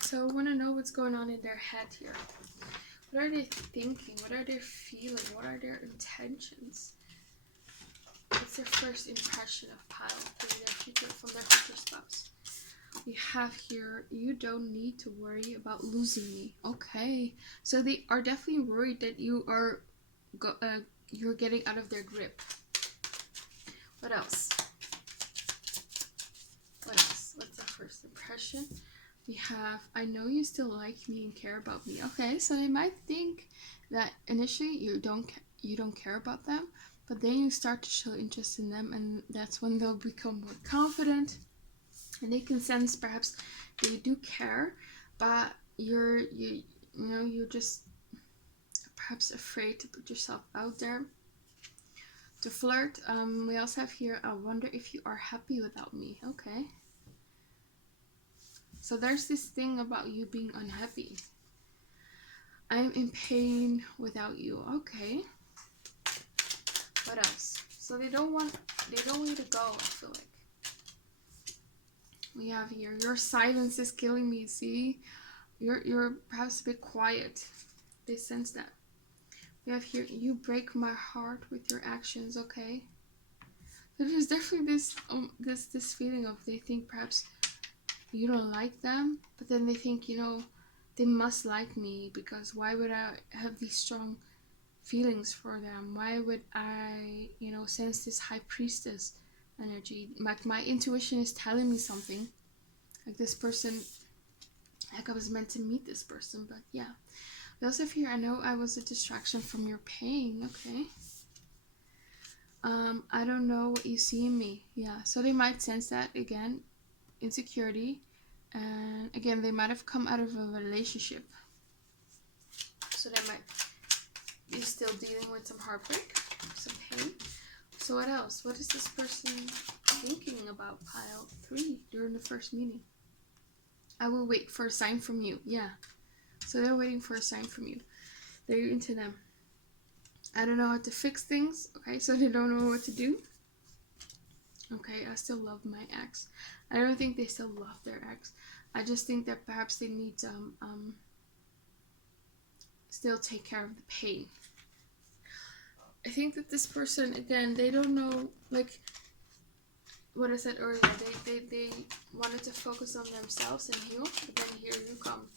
So I want to know what's going on in their head here. What are they thinking? What are they feeling? What are their intentions? What's their first impression of pile 3, from their future spouse? We have here, you don't need to worry about losing me. Okay, so they are definitely worried that you are you're getting out of their grip. What else? What's the first impression? We have, I know you still like me and care about me. Okay, so they might think that initially you don't care about them, but then you start to show interest in them, and that's when they'll become more confident, and they can sense perhaps that you do care, but you're just perhaps afraid to put yourself out there to flirt. We also have here, I wonder if you are happy without me. Okay. So there's this thing about you being unhappy. I'm in pain without you. Okay. What else? So they don't want you to go, I feel like. We have here, your silence is killing me. See? You're perhaps a bit quiet. They sense that. We have here, you break my heart with your actions. Okay. So there's definitely this feeling of, they think perhaps you don't like them, but then they think, they must like me, because why would I have these strong feelings for them? Why would I, sense this high priestess energy? Like, my intuition is telling me something. Like, this person, like I was meant to meet this person, but yeah. We also have here, I know I was a distraction from your pain. Okay. I don't know what you see in me. Yeah, so they might sense that again. Insecurity, and again they might have come out of a relationship, so they might be still dealing with some heartbreak, some pain. So what else? What is this person thinking about pile 3 during the first meeting? I will wait for a sign from you. Yeah, so they're waiting for a sign from you. They're into them. I don't know how to fix things. Okay, so they don't know what to do. Okay, I still love my ex. I don't think they still love their ex. I just think that perhaps they need to still take care of the pain. I think that this person, again, they don't know, like what I said earlier, they wanted to focus on themselves and heal, but then here you come.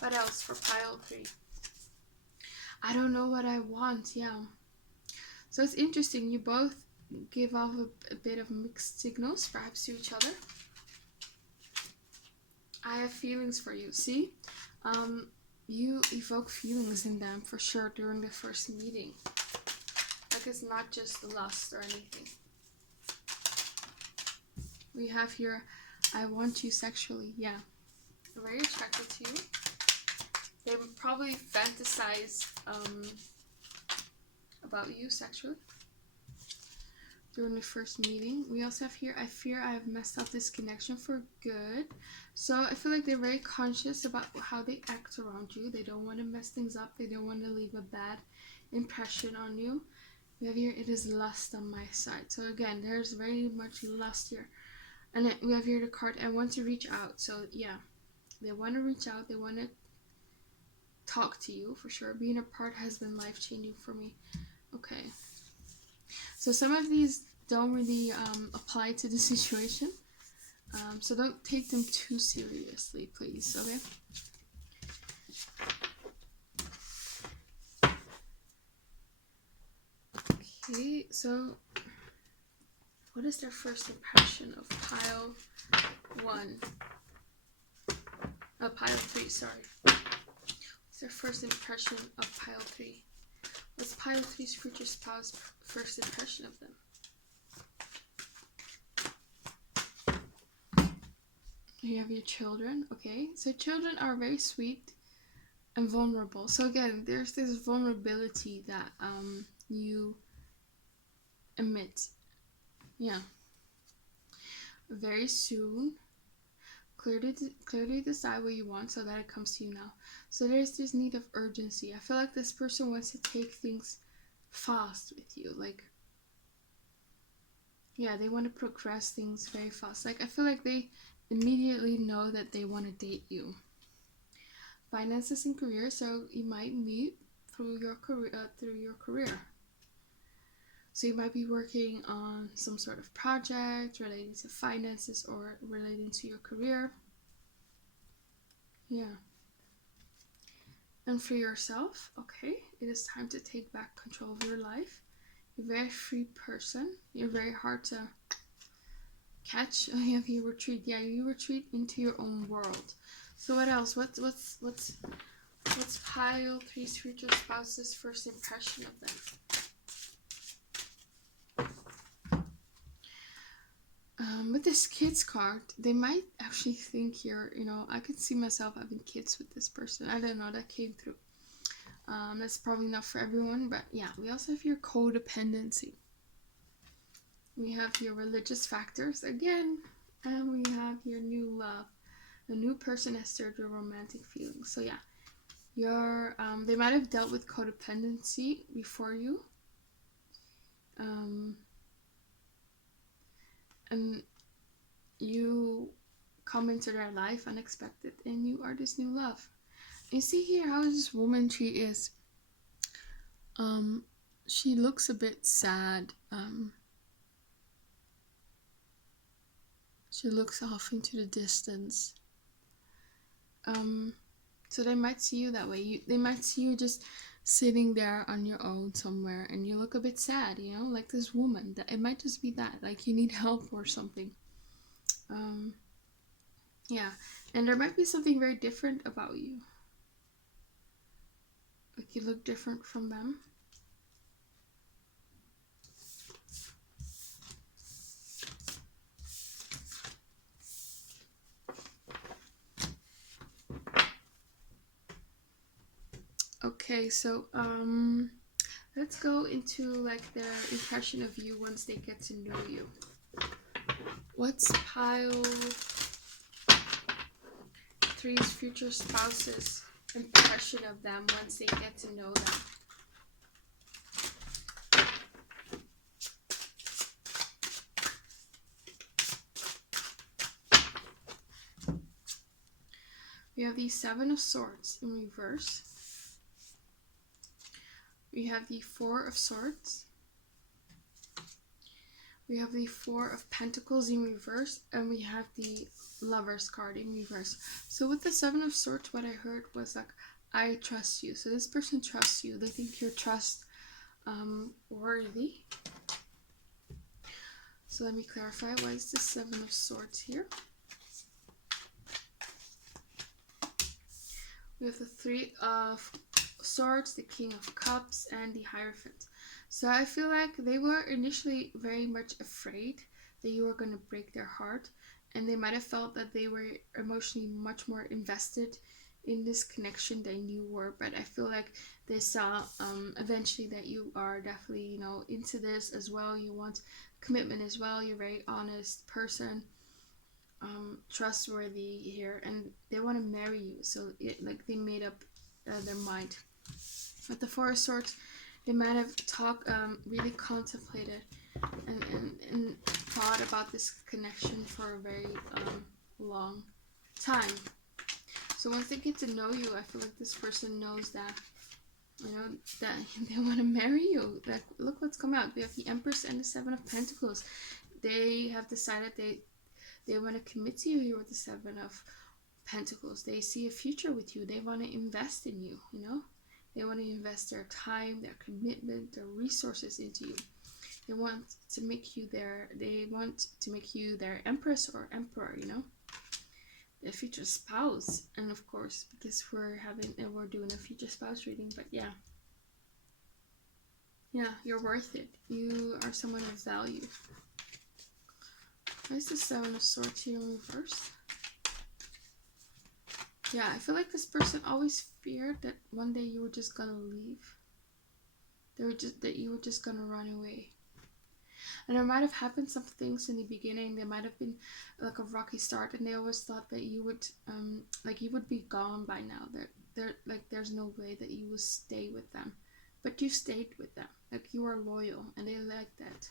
What else for pile 3? I don't know what I want, yeah. So it's interesting, you both give off a bit of mixed signals, perhaps to each other. I have feelings for you, see? You evoke feelings in them for sure during the first meeting. Like it's not just lust or anything. We have here, I want you sexually, yeah. I'm very attracted to you. They would probably fantasize about you sexually during the first meeting. We also have here, I fear I have messed up this connection for good. So I feel like they're very conscious about how they act around you. They don't want to mess things up. They don't want to leave a bad impression on you. We have here, it is lust on my side. So again, there's very much lust here. And then we have here the card, I want to reach out. So yeah, they want to reach out. They want to talk to you for sure. Being apart has been life-changing for me. Okay. So some of these don't really apply to the situation. So don't take them too seriously, please. Okay, so what is their first impression of pile 1? Pile 3, sorry. What's their first impression of pile 3? What's pile 3's future spouse first impression of them? You have your children, okay? So children are very sweet and vulnerable. So again, there's this vulnerability that you emit. Yeah. Very soon, clearly decide what you want so that it comes to you now. So there's this need of urgency. I feel like this person wants to take things fast with you. Like, yeah, they want to progress things very fast. Like, I feel like they immediately know that they want to date you. Finances and career, so you might meet through your career. So you might be working on some sort of project relating to finances or relating to your career. Yeah. And for yourself, okay, it is time to take back control of your life. You're a very free person. You're very hard to catch. Oh, yeah, you retreat. Yeah, you retreat into your own world. So what else? What's pile 3's future spouse's first impression of them? With this kids card, they might actually think you're, I could see myself having kids with this person. I don't know, that came through. That's probably not for everyone, but yeah, we also have your codependency. We have your religious factors again, and we have your new love. The new person has stirred your romantic feelings. So yeah, they might have dealt with codependency before you. And you come into their life unexpected, and you are this new love. You see here how this woman she is. She looks a bit sad. She looks off into the distance. So they might see you that way. They might see you just sitting there on your own somewhere, and you look a bit sad, like this woman. That it might just be that, like you need help or something. Yeah, and there might be something very different about you. Like you look different from them. Okay, so let's go into like their impression of you once they get to know you. What's pile 3's future spouse's impression of them once they get to know them? We have the Seven of Swords in reverse. We have the Four of Swords. We have the Four of Pentacles in reverse, and we have the Lover's card in reverse. So with the Seven of Swords, what I heard was like, I trust you. So this person trusts you. They think you're trust worthy. So let me clarify, why is the Seven of Swords here? We have the Three of Swords, the King of Cups, and the Hierophant. So I feel like they were initially very much afraid that you were going to break their heart, and they might have felt that they were emotionally much more invested in this connection than you were. But I feel like they saw eventually that you are definitely, you know, into this as well. You want commitment as well. You're a very honest person, trustworthy here, and they want to marry you. So they made up their mind. With the Four of Swords, they might have really contemplated and thought about this connection for a very long time. So once they get to know you, I feel like this person knows that, you know, that they want to marry you. Like, look what's come out. We have the Empress and the Seven of Pentacles. They have decided they want to commit to you here with the Seven of Pentacles. They see a future with you. They want to invest in you, you know. They want to invest their time, their commitment, their resources into you. They want to make you their empress or emperor, you know, their future spouse. And of course, because we're doing a future spouse reading, but yeah, you're worth it. You are someone of value. Why is the Seven of Swords here in reverse? Yeah, I feel like this person always feared that one day you were just gonna leave. That you were just gonna run away. And there might have happened some things in the beginning. There might have been like a rocky start, and they always thought that you would be gone by now. There's no way that you will stay with them. But you stayed with them. Like, you are loyal, and they like that.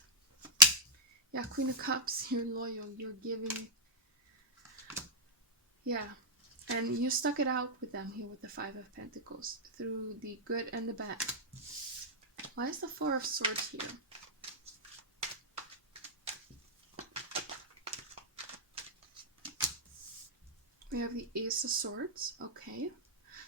Yeah, Queen of Cups, you're loyal, you're giving. Yeah. And you stuck it out with them here with the Five of Pentacles, through the good and the bad. Why is the Four of Swords here? We have the Ace of Swords. Okay.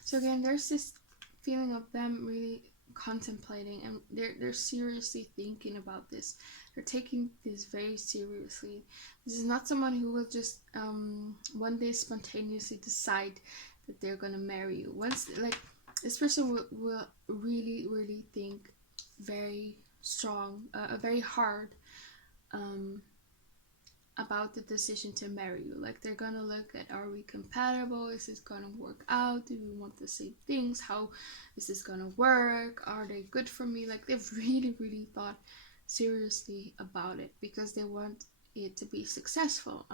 So again, there's this feeling of them really contemplating, and they're seriously thinking about this. They're taking this very seriously. This is not someone who will just one day spontaneously decide that they're gonna marry you. Once, like, this person will really, really think very strong, very hard about the decision to marry you. Like, they're gonna look at, are we compatible? Is this gonna work out? Do we want the same things? How is this gonna work? Are they good for me? Like, they've really, really thought seriously about it, because they want it to be successful.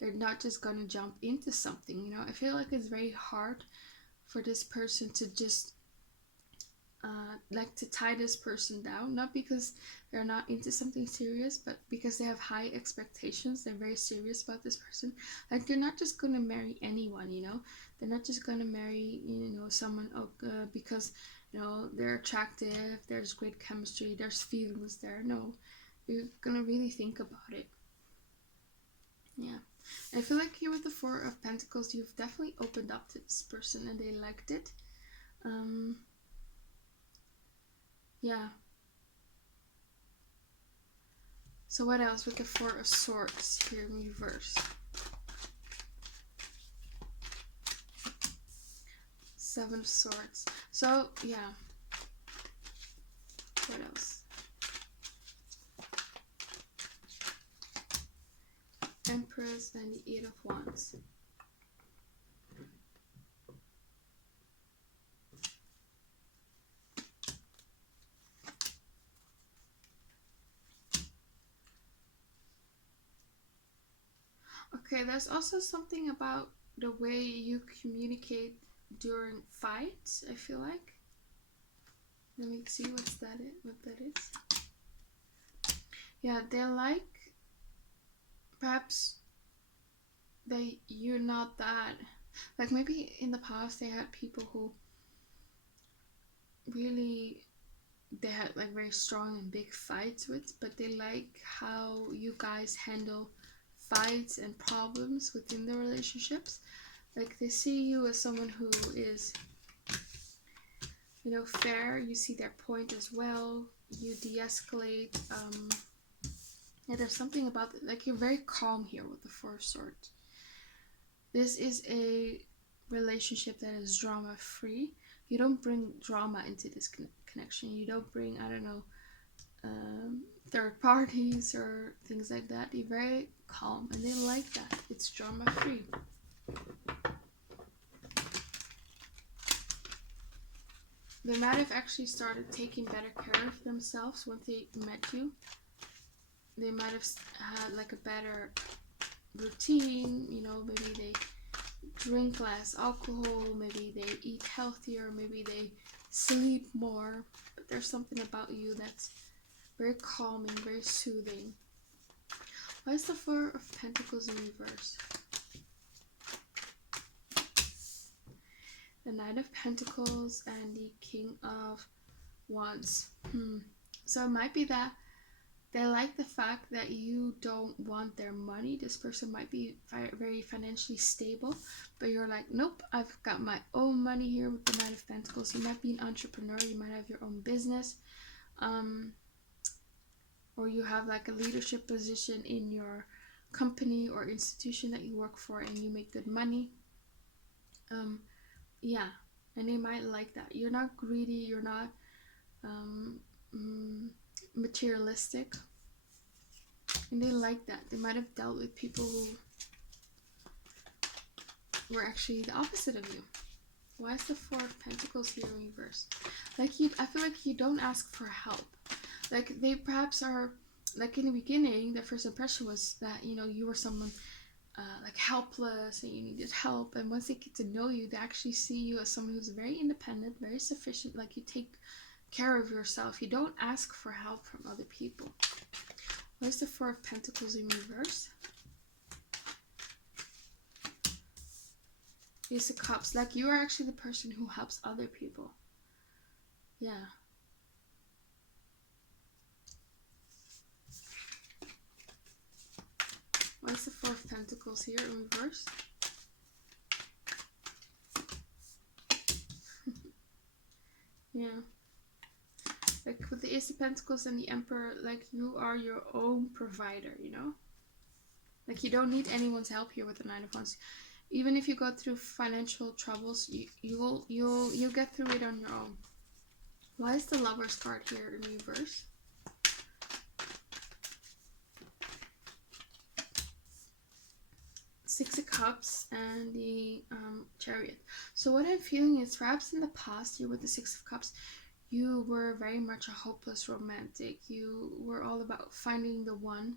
They're not just gonna jump into something, you know. I feel like it's very hard for this person to just to tie this person down, not because they're not into something serious, but because they have high expectations. They're very serious about this person. Like, they're not just gonna marry anyone, you know. They're not just gonna marry, you know, someone because, you know, they're attractive, there's great chemistry, there's feelings there. No, you're gonna really think about it. Yeah. And I feel like here with the Four of Pentacles, you've definitely opened up to this person and they liked it. Yeah. So what else with the Four of Swords here in reverse? Seven of Swords. So, yeah. What else? Empress and the Eight of Wands. Okay, there's also something about the way you communicate during fights, I feel like. Let me see what that is. Yeah, they're like, perhaps you're not that Like maybe in the past they had people who really, they had like very strong and big fights with, but they like how you guys handle fights and problems within the relationships. Like they see you as someone who is, you know, fair. You see their point as well. You de-escalate. Yeah, there's something about it. Like you're very calm here with the Four of Swords. This is a relationship that is drama free. You don't bring drama into this connection. You don't bring, I don't know, third parties or things like that. You're very calm and they like that. It's drama free. They might have actually started taking better care of themselves once they met you. They might have had like a better routine, you know, maybe they drink less alcohol, maybe they eat healthier, maybe they sleep more. But there's something about you that's very calming, very soothing. Why is the Four of Pentacles in reverse? The Knight of Pentacles and the King of Wands. So it might be that they like the fact that you don't want their money. This person might be very financially stable, but you're like, nope, I've got my own money here with the Knight of Pentacles. You might be an entrepreneur, you might have your own business, or you have like a leadership position in your company or institution that you work for and you make good money. Yeah, and they might like that. You're not greedy, you're not materialistic, and they like that. They might have dealt with people who were actually the opposite of you. Why is the Four of Pentacles here in reverse? Like you, I feel like you don't ask for help. Like they perhaps are, like in the beginning, their first impression was that, you know, you were someone like helpless and you needed help, and once they get to know you, they actually see you as someone who's very independent, very sufficient. Like you take care of yourself, you don't ask for help from other people. Where's the Four of Pentacles in reverse? Ace of Cups. Like you are actually the person who helps other people. Yeah. What's the Four of Pentacles here in reverse? Yeah. Like with the Ace of Pentacles and the Emperor, like you are your own provider, you know? Like you don't need anyone's help here with the Nine of Wands. Even if you go through financial troubles, you'll get through it on your own. Why is the Lover's card here in reverse? Six of Cups and the Chariot. So what I'm feeling is perhaps in the past year with the Six of Cups, you were very much a hopeless romantic. You were all about finding the one.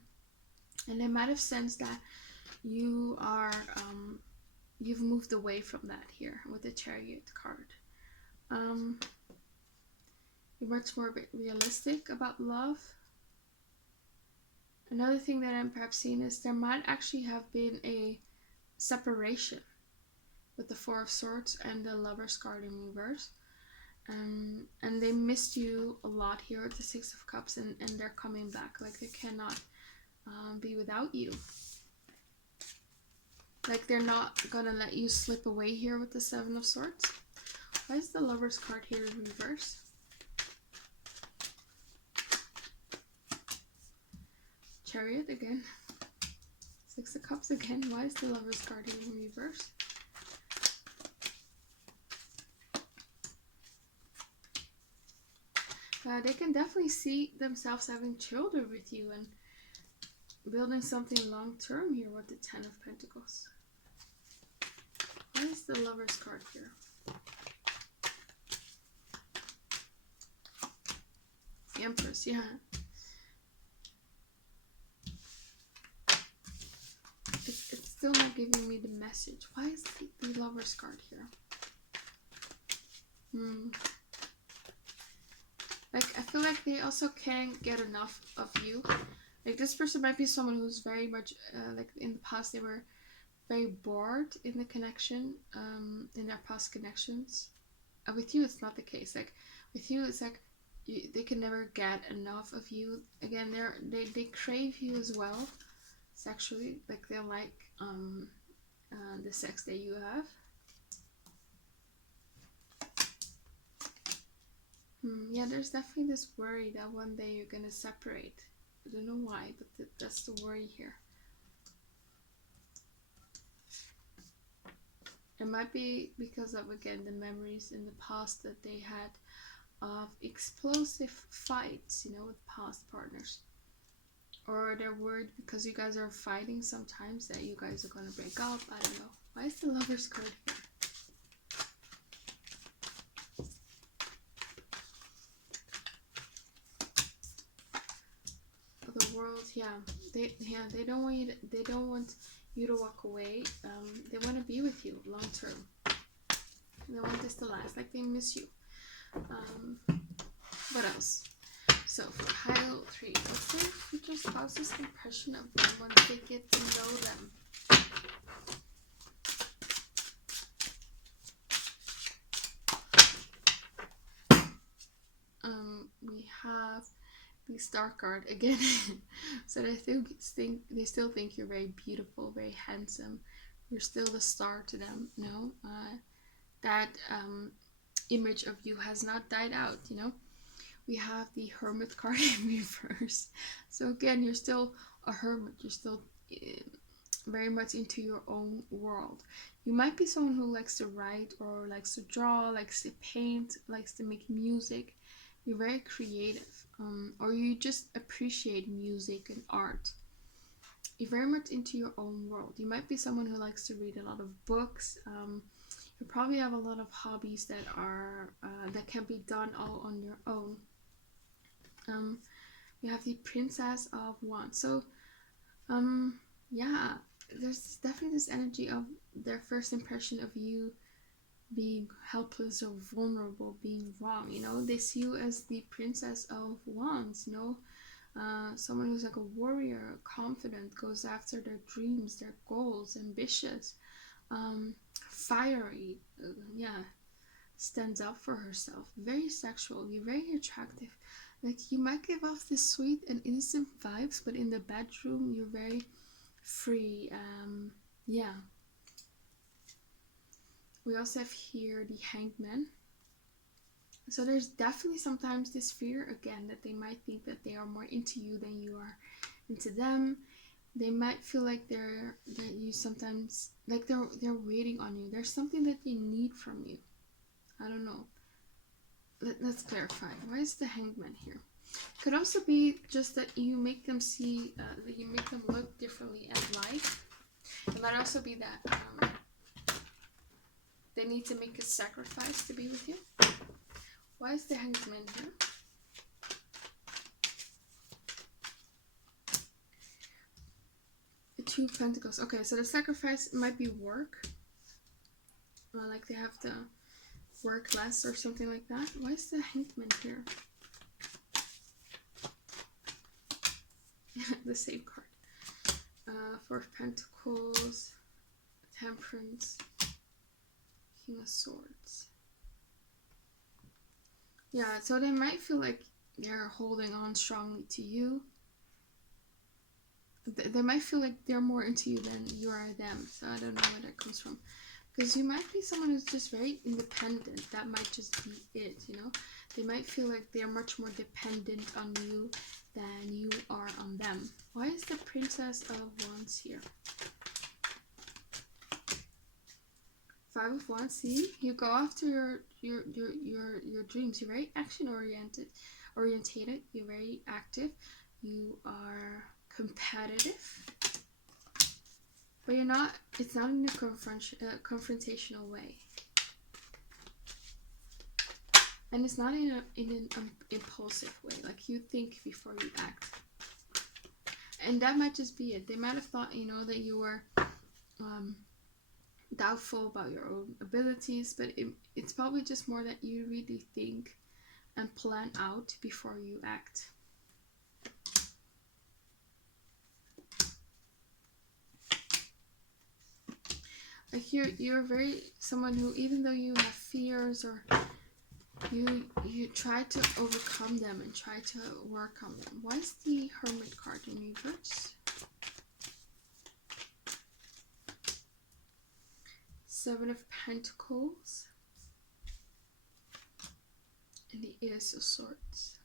And I might have sensed that you are, you've moved away from that here with the Chariot card. You're much more realistic about love. Another thing that I'm perhaps seeing is there might actually have been a separation with the Four of Swords and the Lover's card in reverse. And they missed you a lot here with the Six of Cups, and they're coming back. Like they cannot be without you. Like they're not gonna let you slip away here with the Seven of Swords. Why is the Lover's card here in reverse? Chariot again. Six of Cups again. Why is the Lover's card here in reverse? They can definitely see themselves having children with you and building something long term here with the Ten of Pentacles. Why is the Lover's card here? The Empress, yeah. It's still not giving me the message. Why is the Lover's card here? Like, I feel like they also can't get enough of you. Like, this person might be someone who's very much, like, in the past they were very bored in the connection, in their past connections. With you, it's not the case. Like with you, it's like they can never get enough of you. Again, they crave you as well, sexually. Like they like the sex that you have. Yeah, there's definitely this worry that one day you're gonna separate. I don't know why, but that's the worry here. It might be because of, again, the memories in the past that they had of explosive fights, you know, with past partners. Or they're worried because you guys are fighting sometimes that you guys are gonna break up. I don't know. Why is the Lover's card here? The world, they don't want you to walk away. They want to be with you long term. They want this to last. Like they miss you. What else? So for pile 3, what's their future spouse's impression of them when they get to know them? We have the Star card again. So they still think you're very beautiful, very handsome. You're still the star to them. No, that image of you has not died out. You know. We have the Hermit card in reverse. So again, you're still a hermit. You're still very much into your own world. You might be someone who likes to write or likes to draw, likes to paint, likes to make music. You're very creative, or you just appreciate music and art. You're very much into your own world. You might be someone who likes to read a lot of books. You probably have a lot of hobbies that are that can be done all on your own. We have the Princess of Wands. So, yeah, there's definitely this energy of their first impression of you being helpless or vulnerable, being wrong. You know, they see you as the Princess of Wands. You know, someone who's like a warrior, confident, goes after their dreams, their goals, ambitious, fiery. Stands up for herself. Very sexual. You're very attractive. Like you might give off this sweet and innocent vibes, but in the bedroom you're very free. Yeah. We also have here the Hangman. So there's definitely sometimes this fear again that they might think that they are more into you than you are into them. They might feel like they're waiting on you. There's something that they need from you. I don't know. Let's clarify. Why is the Hangman here? Could also be just that you make them see, that you make them look differently at life. It might also be that they need to make a sacrifice to be with you. Why is the Hangman here? The Two of Pentacles. Okay, so the sacrifice might be work. Like they have to work less or something like that. Why is the Hangman here? The same card. Four of Pentacles, Temperance, King of Swords. Yeah, so they might feel like they're holding on strongly to you. They might feel like they're more into you than you are them. So I don't know where that comes from. Because you might be someone who's just very independent. That might just be it, you know? They might feel like they're much more dependent on you than you are on them. Why is the Princess of Wands here? Five of Wands. See, you go after your dreams. You're very action orientated. You're very active. You are competitive, but you're not. It's not in a confrontational way, and it's not in an impulsive way. Like you think before you act, and that might just be it. They might have thought, you know, that you were doubtful about your own abilities, but it's probably just more that you really think and plan out before you act. Like you're very someone who, even though you have fears or you try to overcome them and try to work on them. Why is the Hermit card in reverse? Seven of Pentacles and the Ace of Swords.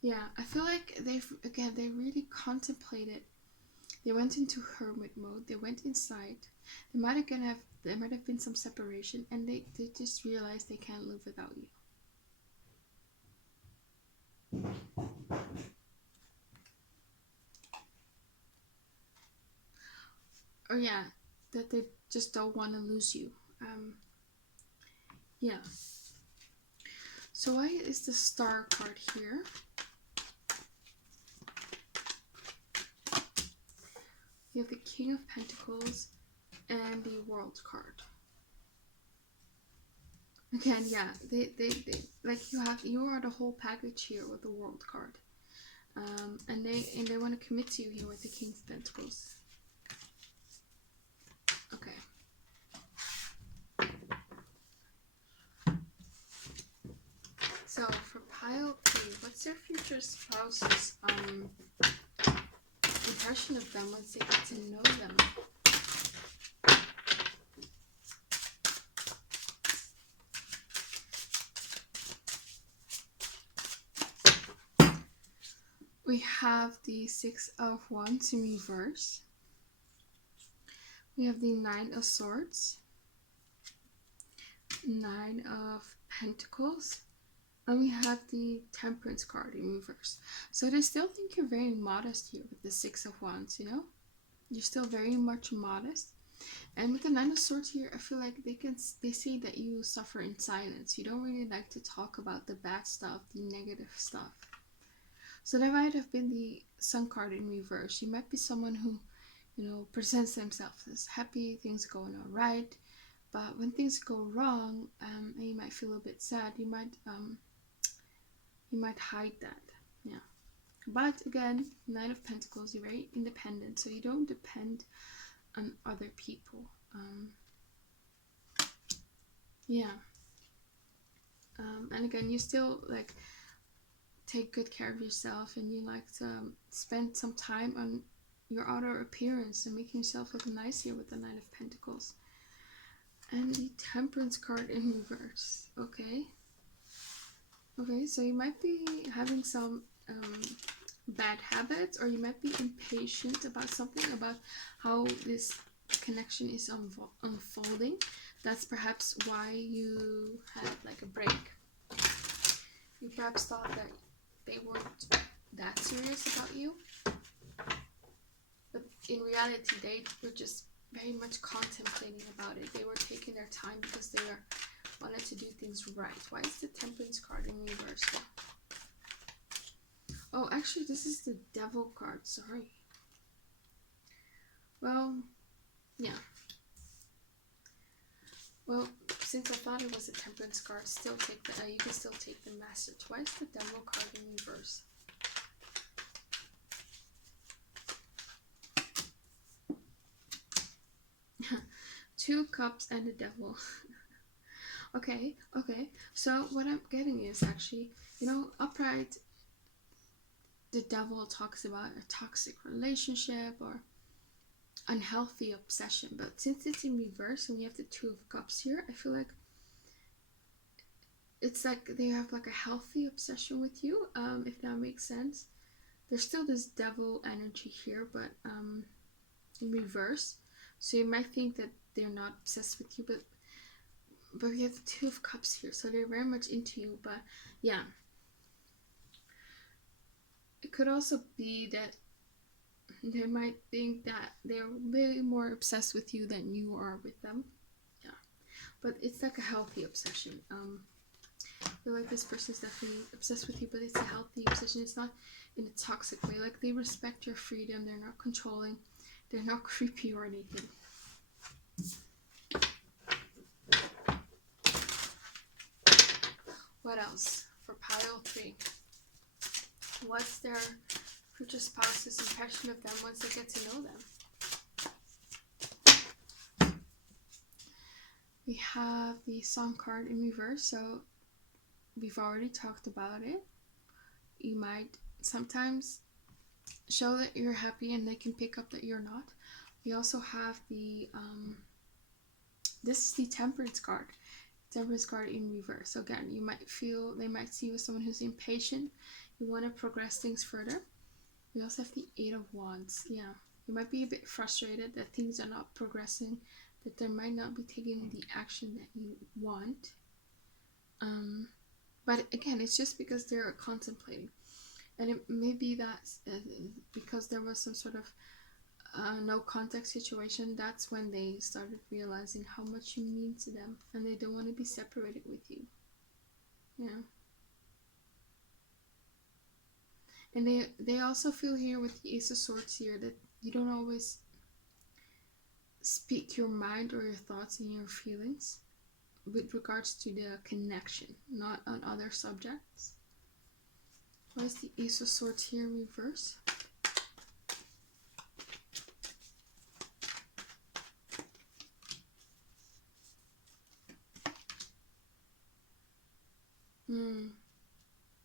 Yeah, I feel like they really contemplated. They went into hermit mode. They went inside. There might have been some separation, and they just realized they can't live without you. Or yeah, that they just don't want to lose you. Yeah. So why is the Star card here? You have the King of Pentacles and the World card. Again, yeah, they like you are the whole package here with the World card. And they want to commit to you here with the King of Pentacles. Okay. So for pile 3, what's their future spouse's impression of them once they get to know them? We have the Six of Wands in reverse. We have the Nine of Swords, Nine of Pentacles, and we have the Temperance card in reverse. So they still think you're very modest here with the Six of Wands, you know? You're still very much modest. And with the Nine of Swords here, I feel like they see that you suffer in silence. You don't really like to talk about the bad stuff, the negative stuff. So that might have been the Sun card in reverse. You might be someone who, you know, presents themselves as happy, things going all right. But when things go wrong, and you might feel a bit sad, you might hide that. Yeah. But again, Nine of Pentacles, you're very independent, so you don't depend on other people. Yeah. And again, you still like take good care of yourself, and you like to spend some time on your outer appearance and making yourself look nice here with the Nine of Pentacles. And the Temperance card in reverse. Okay, so you might be having some bad habits, or you might be impatient about something, about how this connection is unfolding. That's perhaps why you had like a break. You perhaps thought that they weren't that serious about you, but in reality they were just very much contemplating about it. They were taking their time because they wanted to do things right. Why is the Temperance card in reverse? Oh, actually this is the Devil card, sorry. Well, yeah. Well, since I thought it was a Temperance card, still take the you can still take the message. Why is the Devil card in reverse? Two Cups and the Devil. okay. So what I'm getting is actually, you know, upright, the Devil talks about a toxic relationship or unhealthy obsession, but since it's in reverse and we have the Two of Cups here, I feel like it's like they have like a healthy obsession with you, if that makes sense. There's still this devil energy here, but in reverse. So you might think that they're not obsessed with you, but we have the Two of Cups here, so they're very much into you. But yeah, it could also be that they might think that they're way more obsessed with you than you are with them. Yeah, but it's like a healthy obsession. I feel like this person is definitely obsessed with you, but it's a healthy obsession. It's not in a toxic way. Like, they respect your freedom. They're not controlling. They're not creepy or anything. What else for pile 3? What's their Future spouse's impression of them once they get to know them. We have the Sun card in reverse, so we've already talked about it. You might sometimes show that you're happy and they can pick up that you're not. We also have the this is the Temperance card. Temperance card in reverse. So again, you might feel they might see you as someone who's impatient. You want to progress things further. We also have the Eight of Wands. Yeah, you might be a bit frustrated that things are not progressing, that they might not be taking the action that you want. But again, it's just because they're contemplating. And it may be that because there was some sort of no contact situation, that's when they started realizing how much you mean to them and they don't want to be separated with you. Yeah. And they also feel here with the Ace of Swords here that you don't always speak your mind or your thoughts and your feelings with regards to the connection, not on other subjects. Why is the Ace of Swords here in reverse?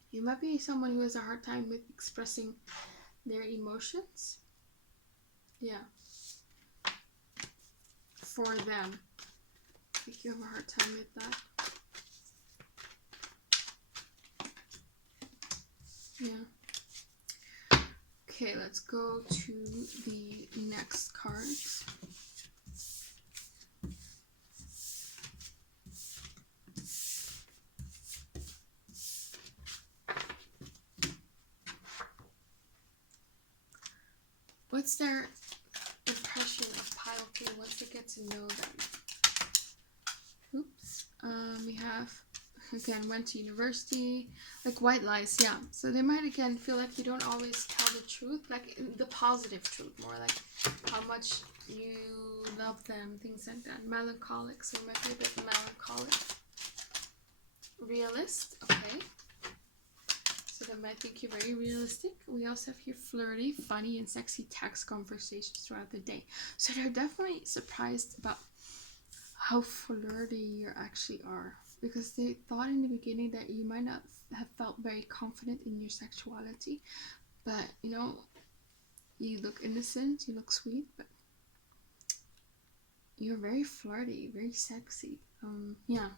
You might be someone who has a hard time with expressing their emotions. Yeah. For them. I think you have a hard time with that. Yeah. Okay, let's go to the next cards. What's their impression of pile 3 once they get to know them? Oops. We have, again, went to university, like white lies, yeah. So they might, again, feel like you don't always tell the truth, like the positive truth, more like how much you love them, things like that. Melancholic, so it might be a bit melancholic. Realist, okay. So they might think you're very realistic. We also have here flirty, funny, and sexy text conversations throughout the day. So they're definitely surprised about how flirty you actually are. Because they thought in the beginning that you might not have felt very confident in your sexuality. But, you know, you look innocent, you look sweet, but you're very flirty, very sexy. Yeah.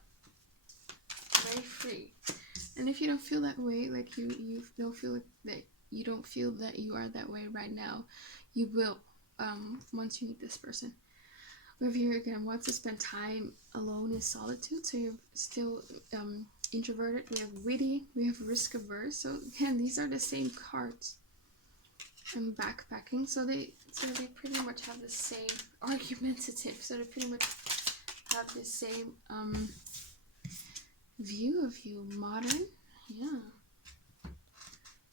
Very free. And if you don't feel that way, like you don't feel like that, you don't feel that you are that way right now, you will once you meet this person. We have here again, wants to spend time alone in solitude, so you're still introverted. We have witty, we have risk averse. So again, these are the same cards. And backpacking, so they pretty much have the same argumentative. So they pretty much have the same view of you. Modern, yeah.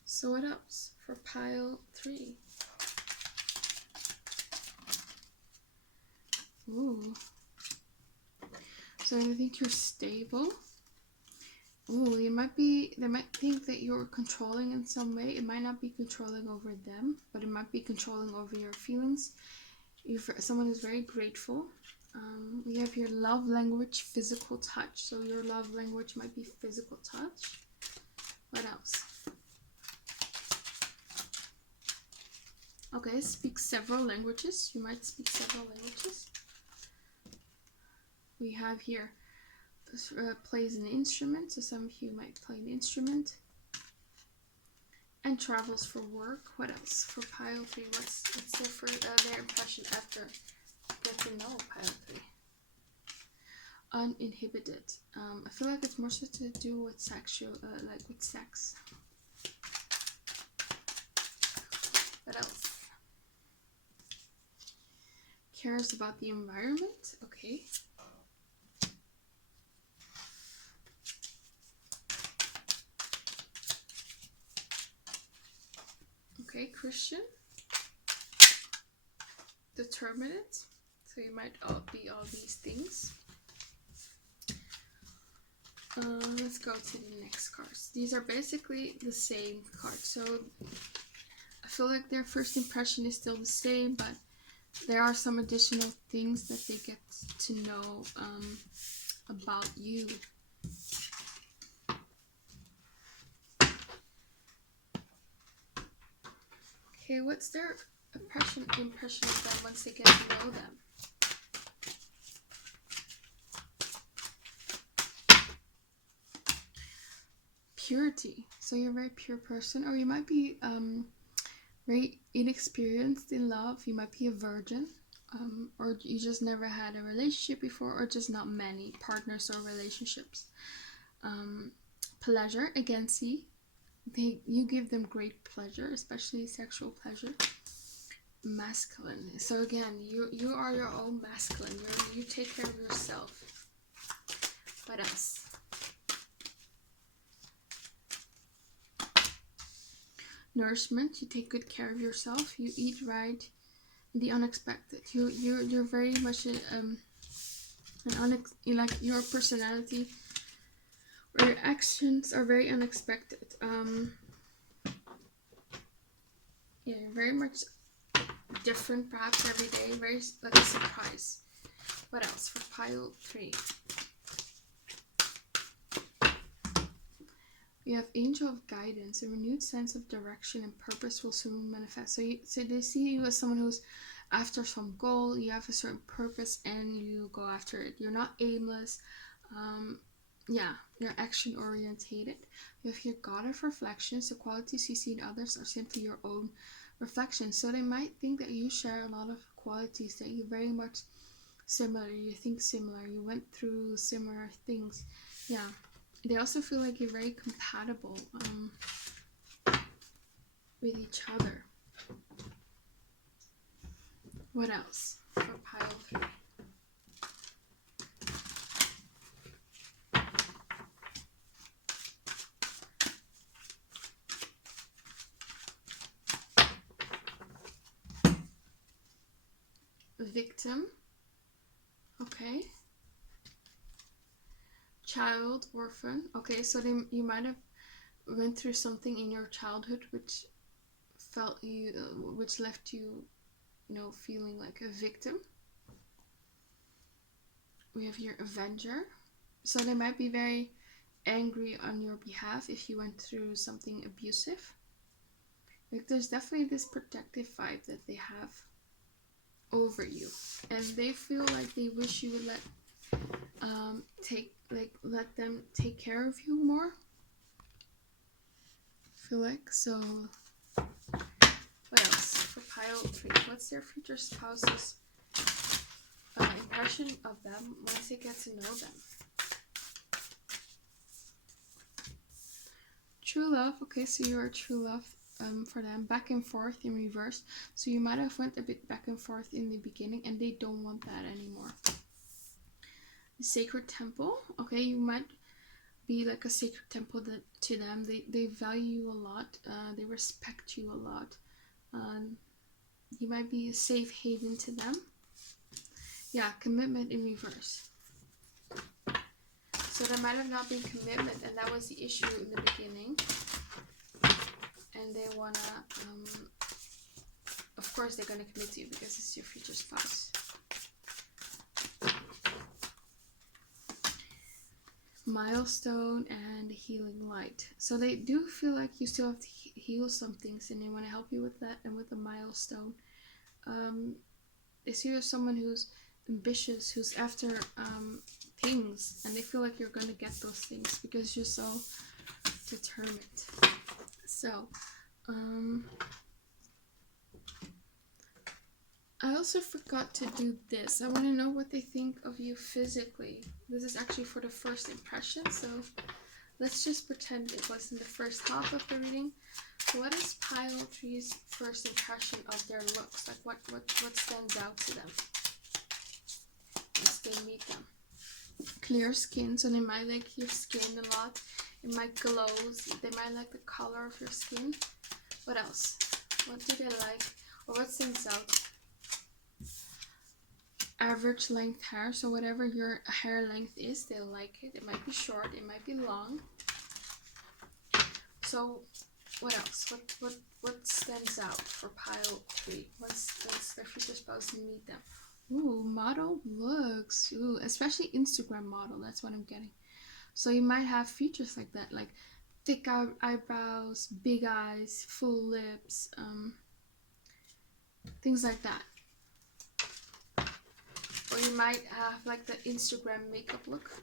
So what else for pile 3? Ooh. So I think you're stable. Ooh, they might think that you're controlling in some way. It might not be controlling over them, but it might be controlling over your feelings. You're someone who's very grateful. We have your love language, physical touch. So your love language might be physical touch. What else? Okay, speak several languages. You might speak several languages. We have here plays an instrument. So some of you might play an instrument. And travels for work. What else? For pile 3, what's their impression after get to know pile 3? Uninhibited. I feel like it's more so to do with sexual, like with sex. What else? Cares about the environment. Okay. Okay, Christian. Determined. So you might be all these things. Let's go to the next cards. These are basically the same cards. So I feel like their first impression is still the same, but there are some additional things that they get to know about you. Okay, what's their impression of them once they get to know them? Purity. So you're a very pure person, or you might be very inexperienced in love. You might be a virgin, or you just never had a relationship before, or just not many partners or relationships. Pleasure, again, see, you give them great pleasure, especially sexual pleasure. Masculine. So again, you are your own masculine. You take care of yourself. What else? Nourishment. You take good care of yourself. You eat right. The unexpected. You're very much like your personality or your actions are very unexpected. Yeah, you're very much different perhaps every day, very like a surprise. What else for pile 3? We have Angel of Guidance. A renewed sense of direction and purpose will soon manifest. So they see you as someone who's after some goal. You have a certain purpose and you go after it. You're not aimless. Yeah, you're action orientated. You have your God of Reflections. The qualities you see in others are simply your own reflection. So they might think that you share a lot of qualities, that you're very much similar. You think similar. You went through similar things. Yeah. They also feel like you're very compatible with each other. What else for pile 3? Victim. Okay. Child, orphan. Okay, so you might have went through something in your childhood which which left you, feeling like a victim. We have your Avenger. So they might be very angry on your behalf if you went through something abusive. Like there's definitely this protective vibe that they have over you, and they feel like they wish you would let them take care of you more. I feel like so. What else for pile 3? What's their future spouse's impression of them once they get to know them? True love. Okay, so you are true love for them. Back and forth in reverse. So you might have went a bit back and forth in the beginning, and they don't want that anymore. The Sacred Temple. Okay, you might be like a sacred temple to them. They value you a lot. They respect you a lot. You might be a safe haven to them. Yeah, commitment in reverse. So there might have not been commitment, and that was the issue in the beginning. And they wanna, of course, they're gonna commit to you because it's your future spouse. Milestone and Healing Light. So they do feel like you still have to heal some things, and they want to help you with that. And with the milestone, they see you as someone who's ambitious, who's after things, and they feel like you're gonna get those things because you're so determined. So I also forgot to do this. I want to know what they think of you physically. This is actually for the first impression, so let's just pretend it was in the first half of the reading. So what is pile 3's first impression of their looks? Like what stands out to them once they meet them? Clear skin, so they might like your skin a lot. It might glow. They might like the color of your skin. What else? What do they like? Or what stands out? Average length hair, so whatever your hair length is, they like it. It might be short, it might be long. So What else? What stands out for pile 3? Once their future spouse meet them. Ooh, model looks. Ooh, especially Instagram model. That's what I'm getting. So you might have features like that, like thick eyebrows, big eyes, full lips, things like that. Or you might have like the Instagram makeup look.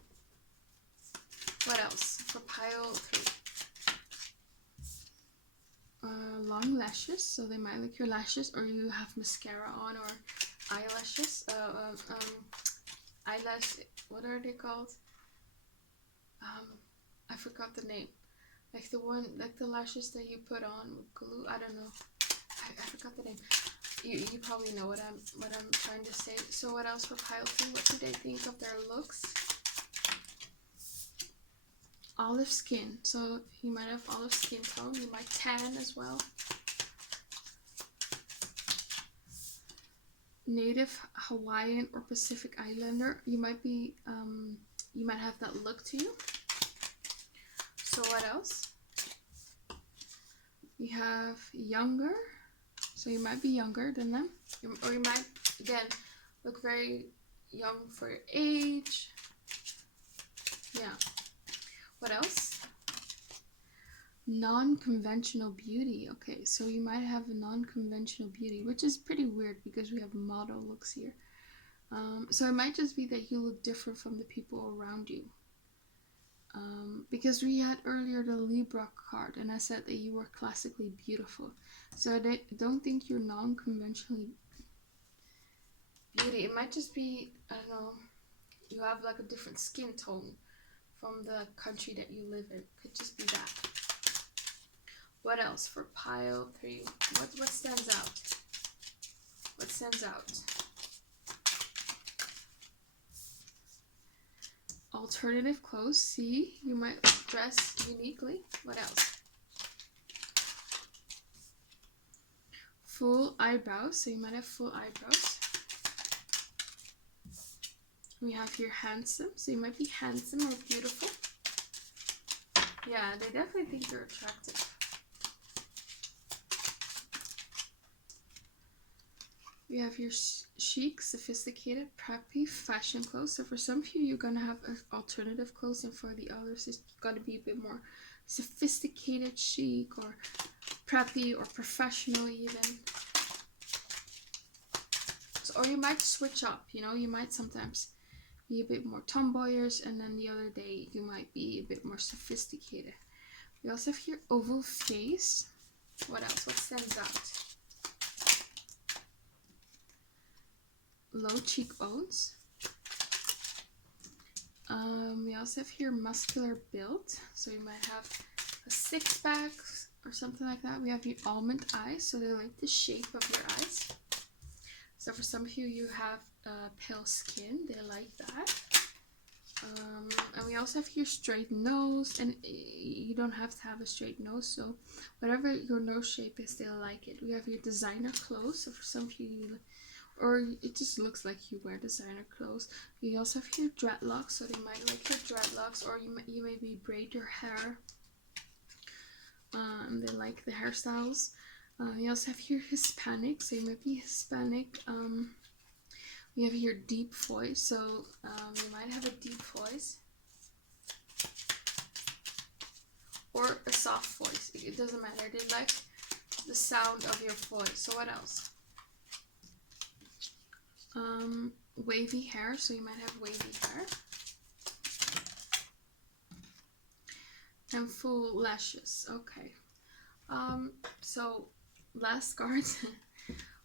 What else for pile 3? Long lashes, so they might like your lashes, or you have mascara on, or eyelashes. Eyelash. What are they called? I forgot the name. Like the one, like the lashes that you put on with glue. I don't know. I forgot the name. You probably know what I'm trying to say. So what else for pile 2? What do they think of their looks? Olive skin. So you might have olive skin tone. You might tan as well. Native Hawaiian or Pacific Islander. You might be you might have that look to you. So what else? We have younger. So you might be younger than them. Or you might, again, look very young for your age. Yeah. What else? Non-conventional beauty. Okay, so you might have a non-conventional beauty, which is pretty weird because we have model looks here. So it might just be that you look different from the people around you. Because we had earlier the Libra card, and I said that you were classically beautiful. So I don't think you're non-conventionally beauty. It might just be, I don't know, you have like a different skin tone from the country that you live in. Could just be that. What else for pile 3? What stands out? What stands out? Alternative clothes. See, you might dress uniquely. What else? Full eyebrows. So you might have full eyebrows. We have here handsome. So you might be handsome or beautiful. Yeah, they definitely think you're attractive. We have your chic, sophisticated, preppy, fashion clothes. So for some of you, you're going to have alternative clothes, and for the others, it's got to be a bit more sophisticated, chic, or preppy, or professional even. So, or you might switch up, you know, you might sometimes be a bit more tomboyish, and then the other day, you might be a bit more sophisticated. We also have here oval face. What else? What stands out? Low cheekbones. We also have here muscular build, so you might have a six-pack or something like that. We have your almond eyes, so they like the shape of your eyes. So for some of you, you have pale skin, they like that. And we also have here straight nose, and you don't have to have a straight nose, so whatever your nose shape is, they'll like it. We have your designer clothes, so for some of you, or it just looks like you wear designer clothes. You also have your dreadlocks, so they might like your dreadlocks, or you maybe braid your hair. They like the hairstyles. You also have here Hispanic, so you might be Hispanic. We have here deep voice, so you might have a deep voice or a soft voice. It doesn't matter. They like the sound of your voice. So what else? Wavy hair, so you might have wavy hair. And full lashes. Okay. So last card.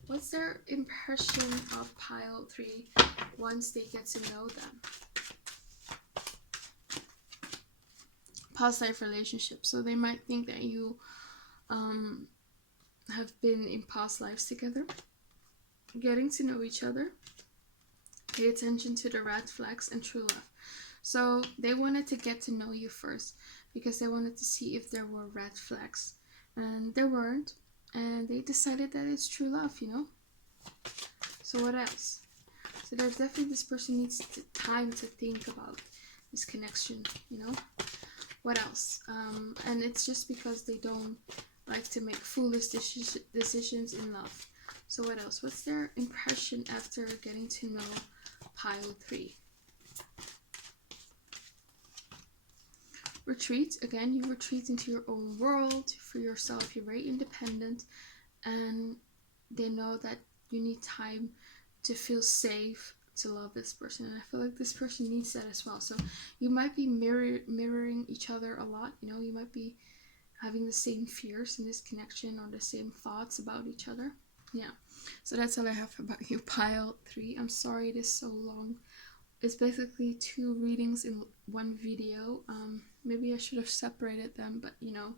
What's their impression of pile 3 once they get to know them? Past life relationship. So they might think that you have been in past lives together. Getting to know each other. Pay attention to the red flags and true love. So they wanted to get to know you first because they wanted to see if there were red flags. And there weren't. And they decided that it's true love, you know? So what else? So there's definitely this person needs time to think about this connection, you know? What else? And it's just because they don't like to make foolish decisions in love. So what else? What's their impression after getting to know pile 3? Retreat. Again, you retreat into your own world for yourself. You're very independent, and they know that you need time to feel safe to love this person, and I feel like this person needs that as well. So you might be mirroring each other a lot. You know, you might be having the same fears in this connection or the same thoughts about each other. Yeah, so that's all I have about you, pile 3. I'm sorry it is so long. It's basically 2 readings in one video. Maybe I should have separated them, but you know,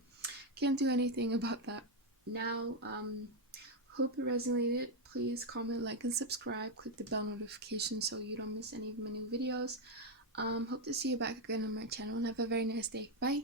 can't do anything about that now. Hope it resonated. Please comment, like, and subscribe. Click the bell notification so you don't miss any of my new videos. Hope to see you back again on my channel, and have a very nice day. Bye.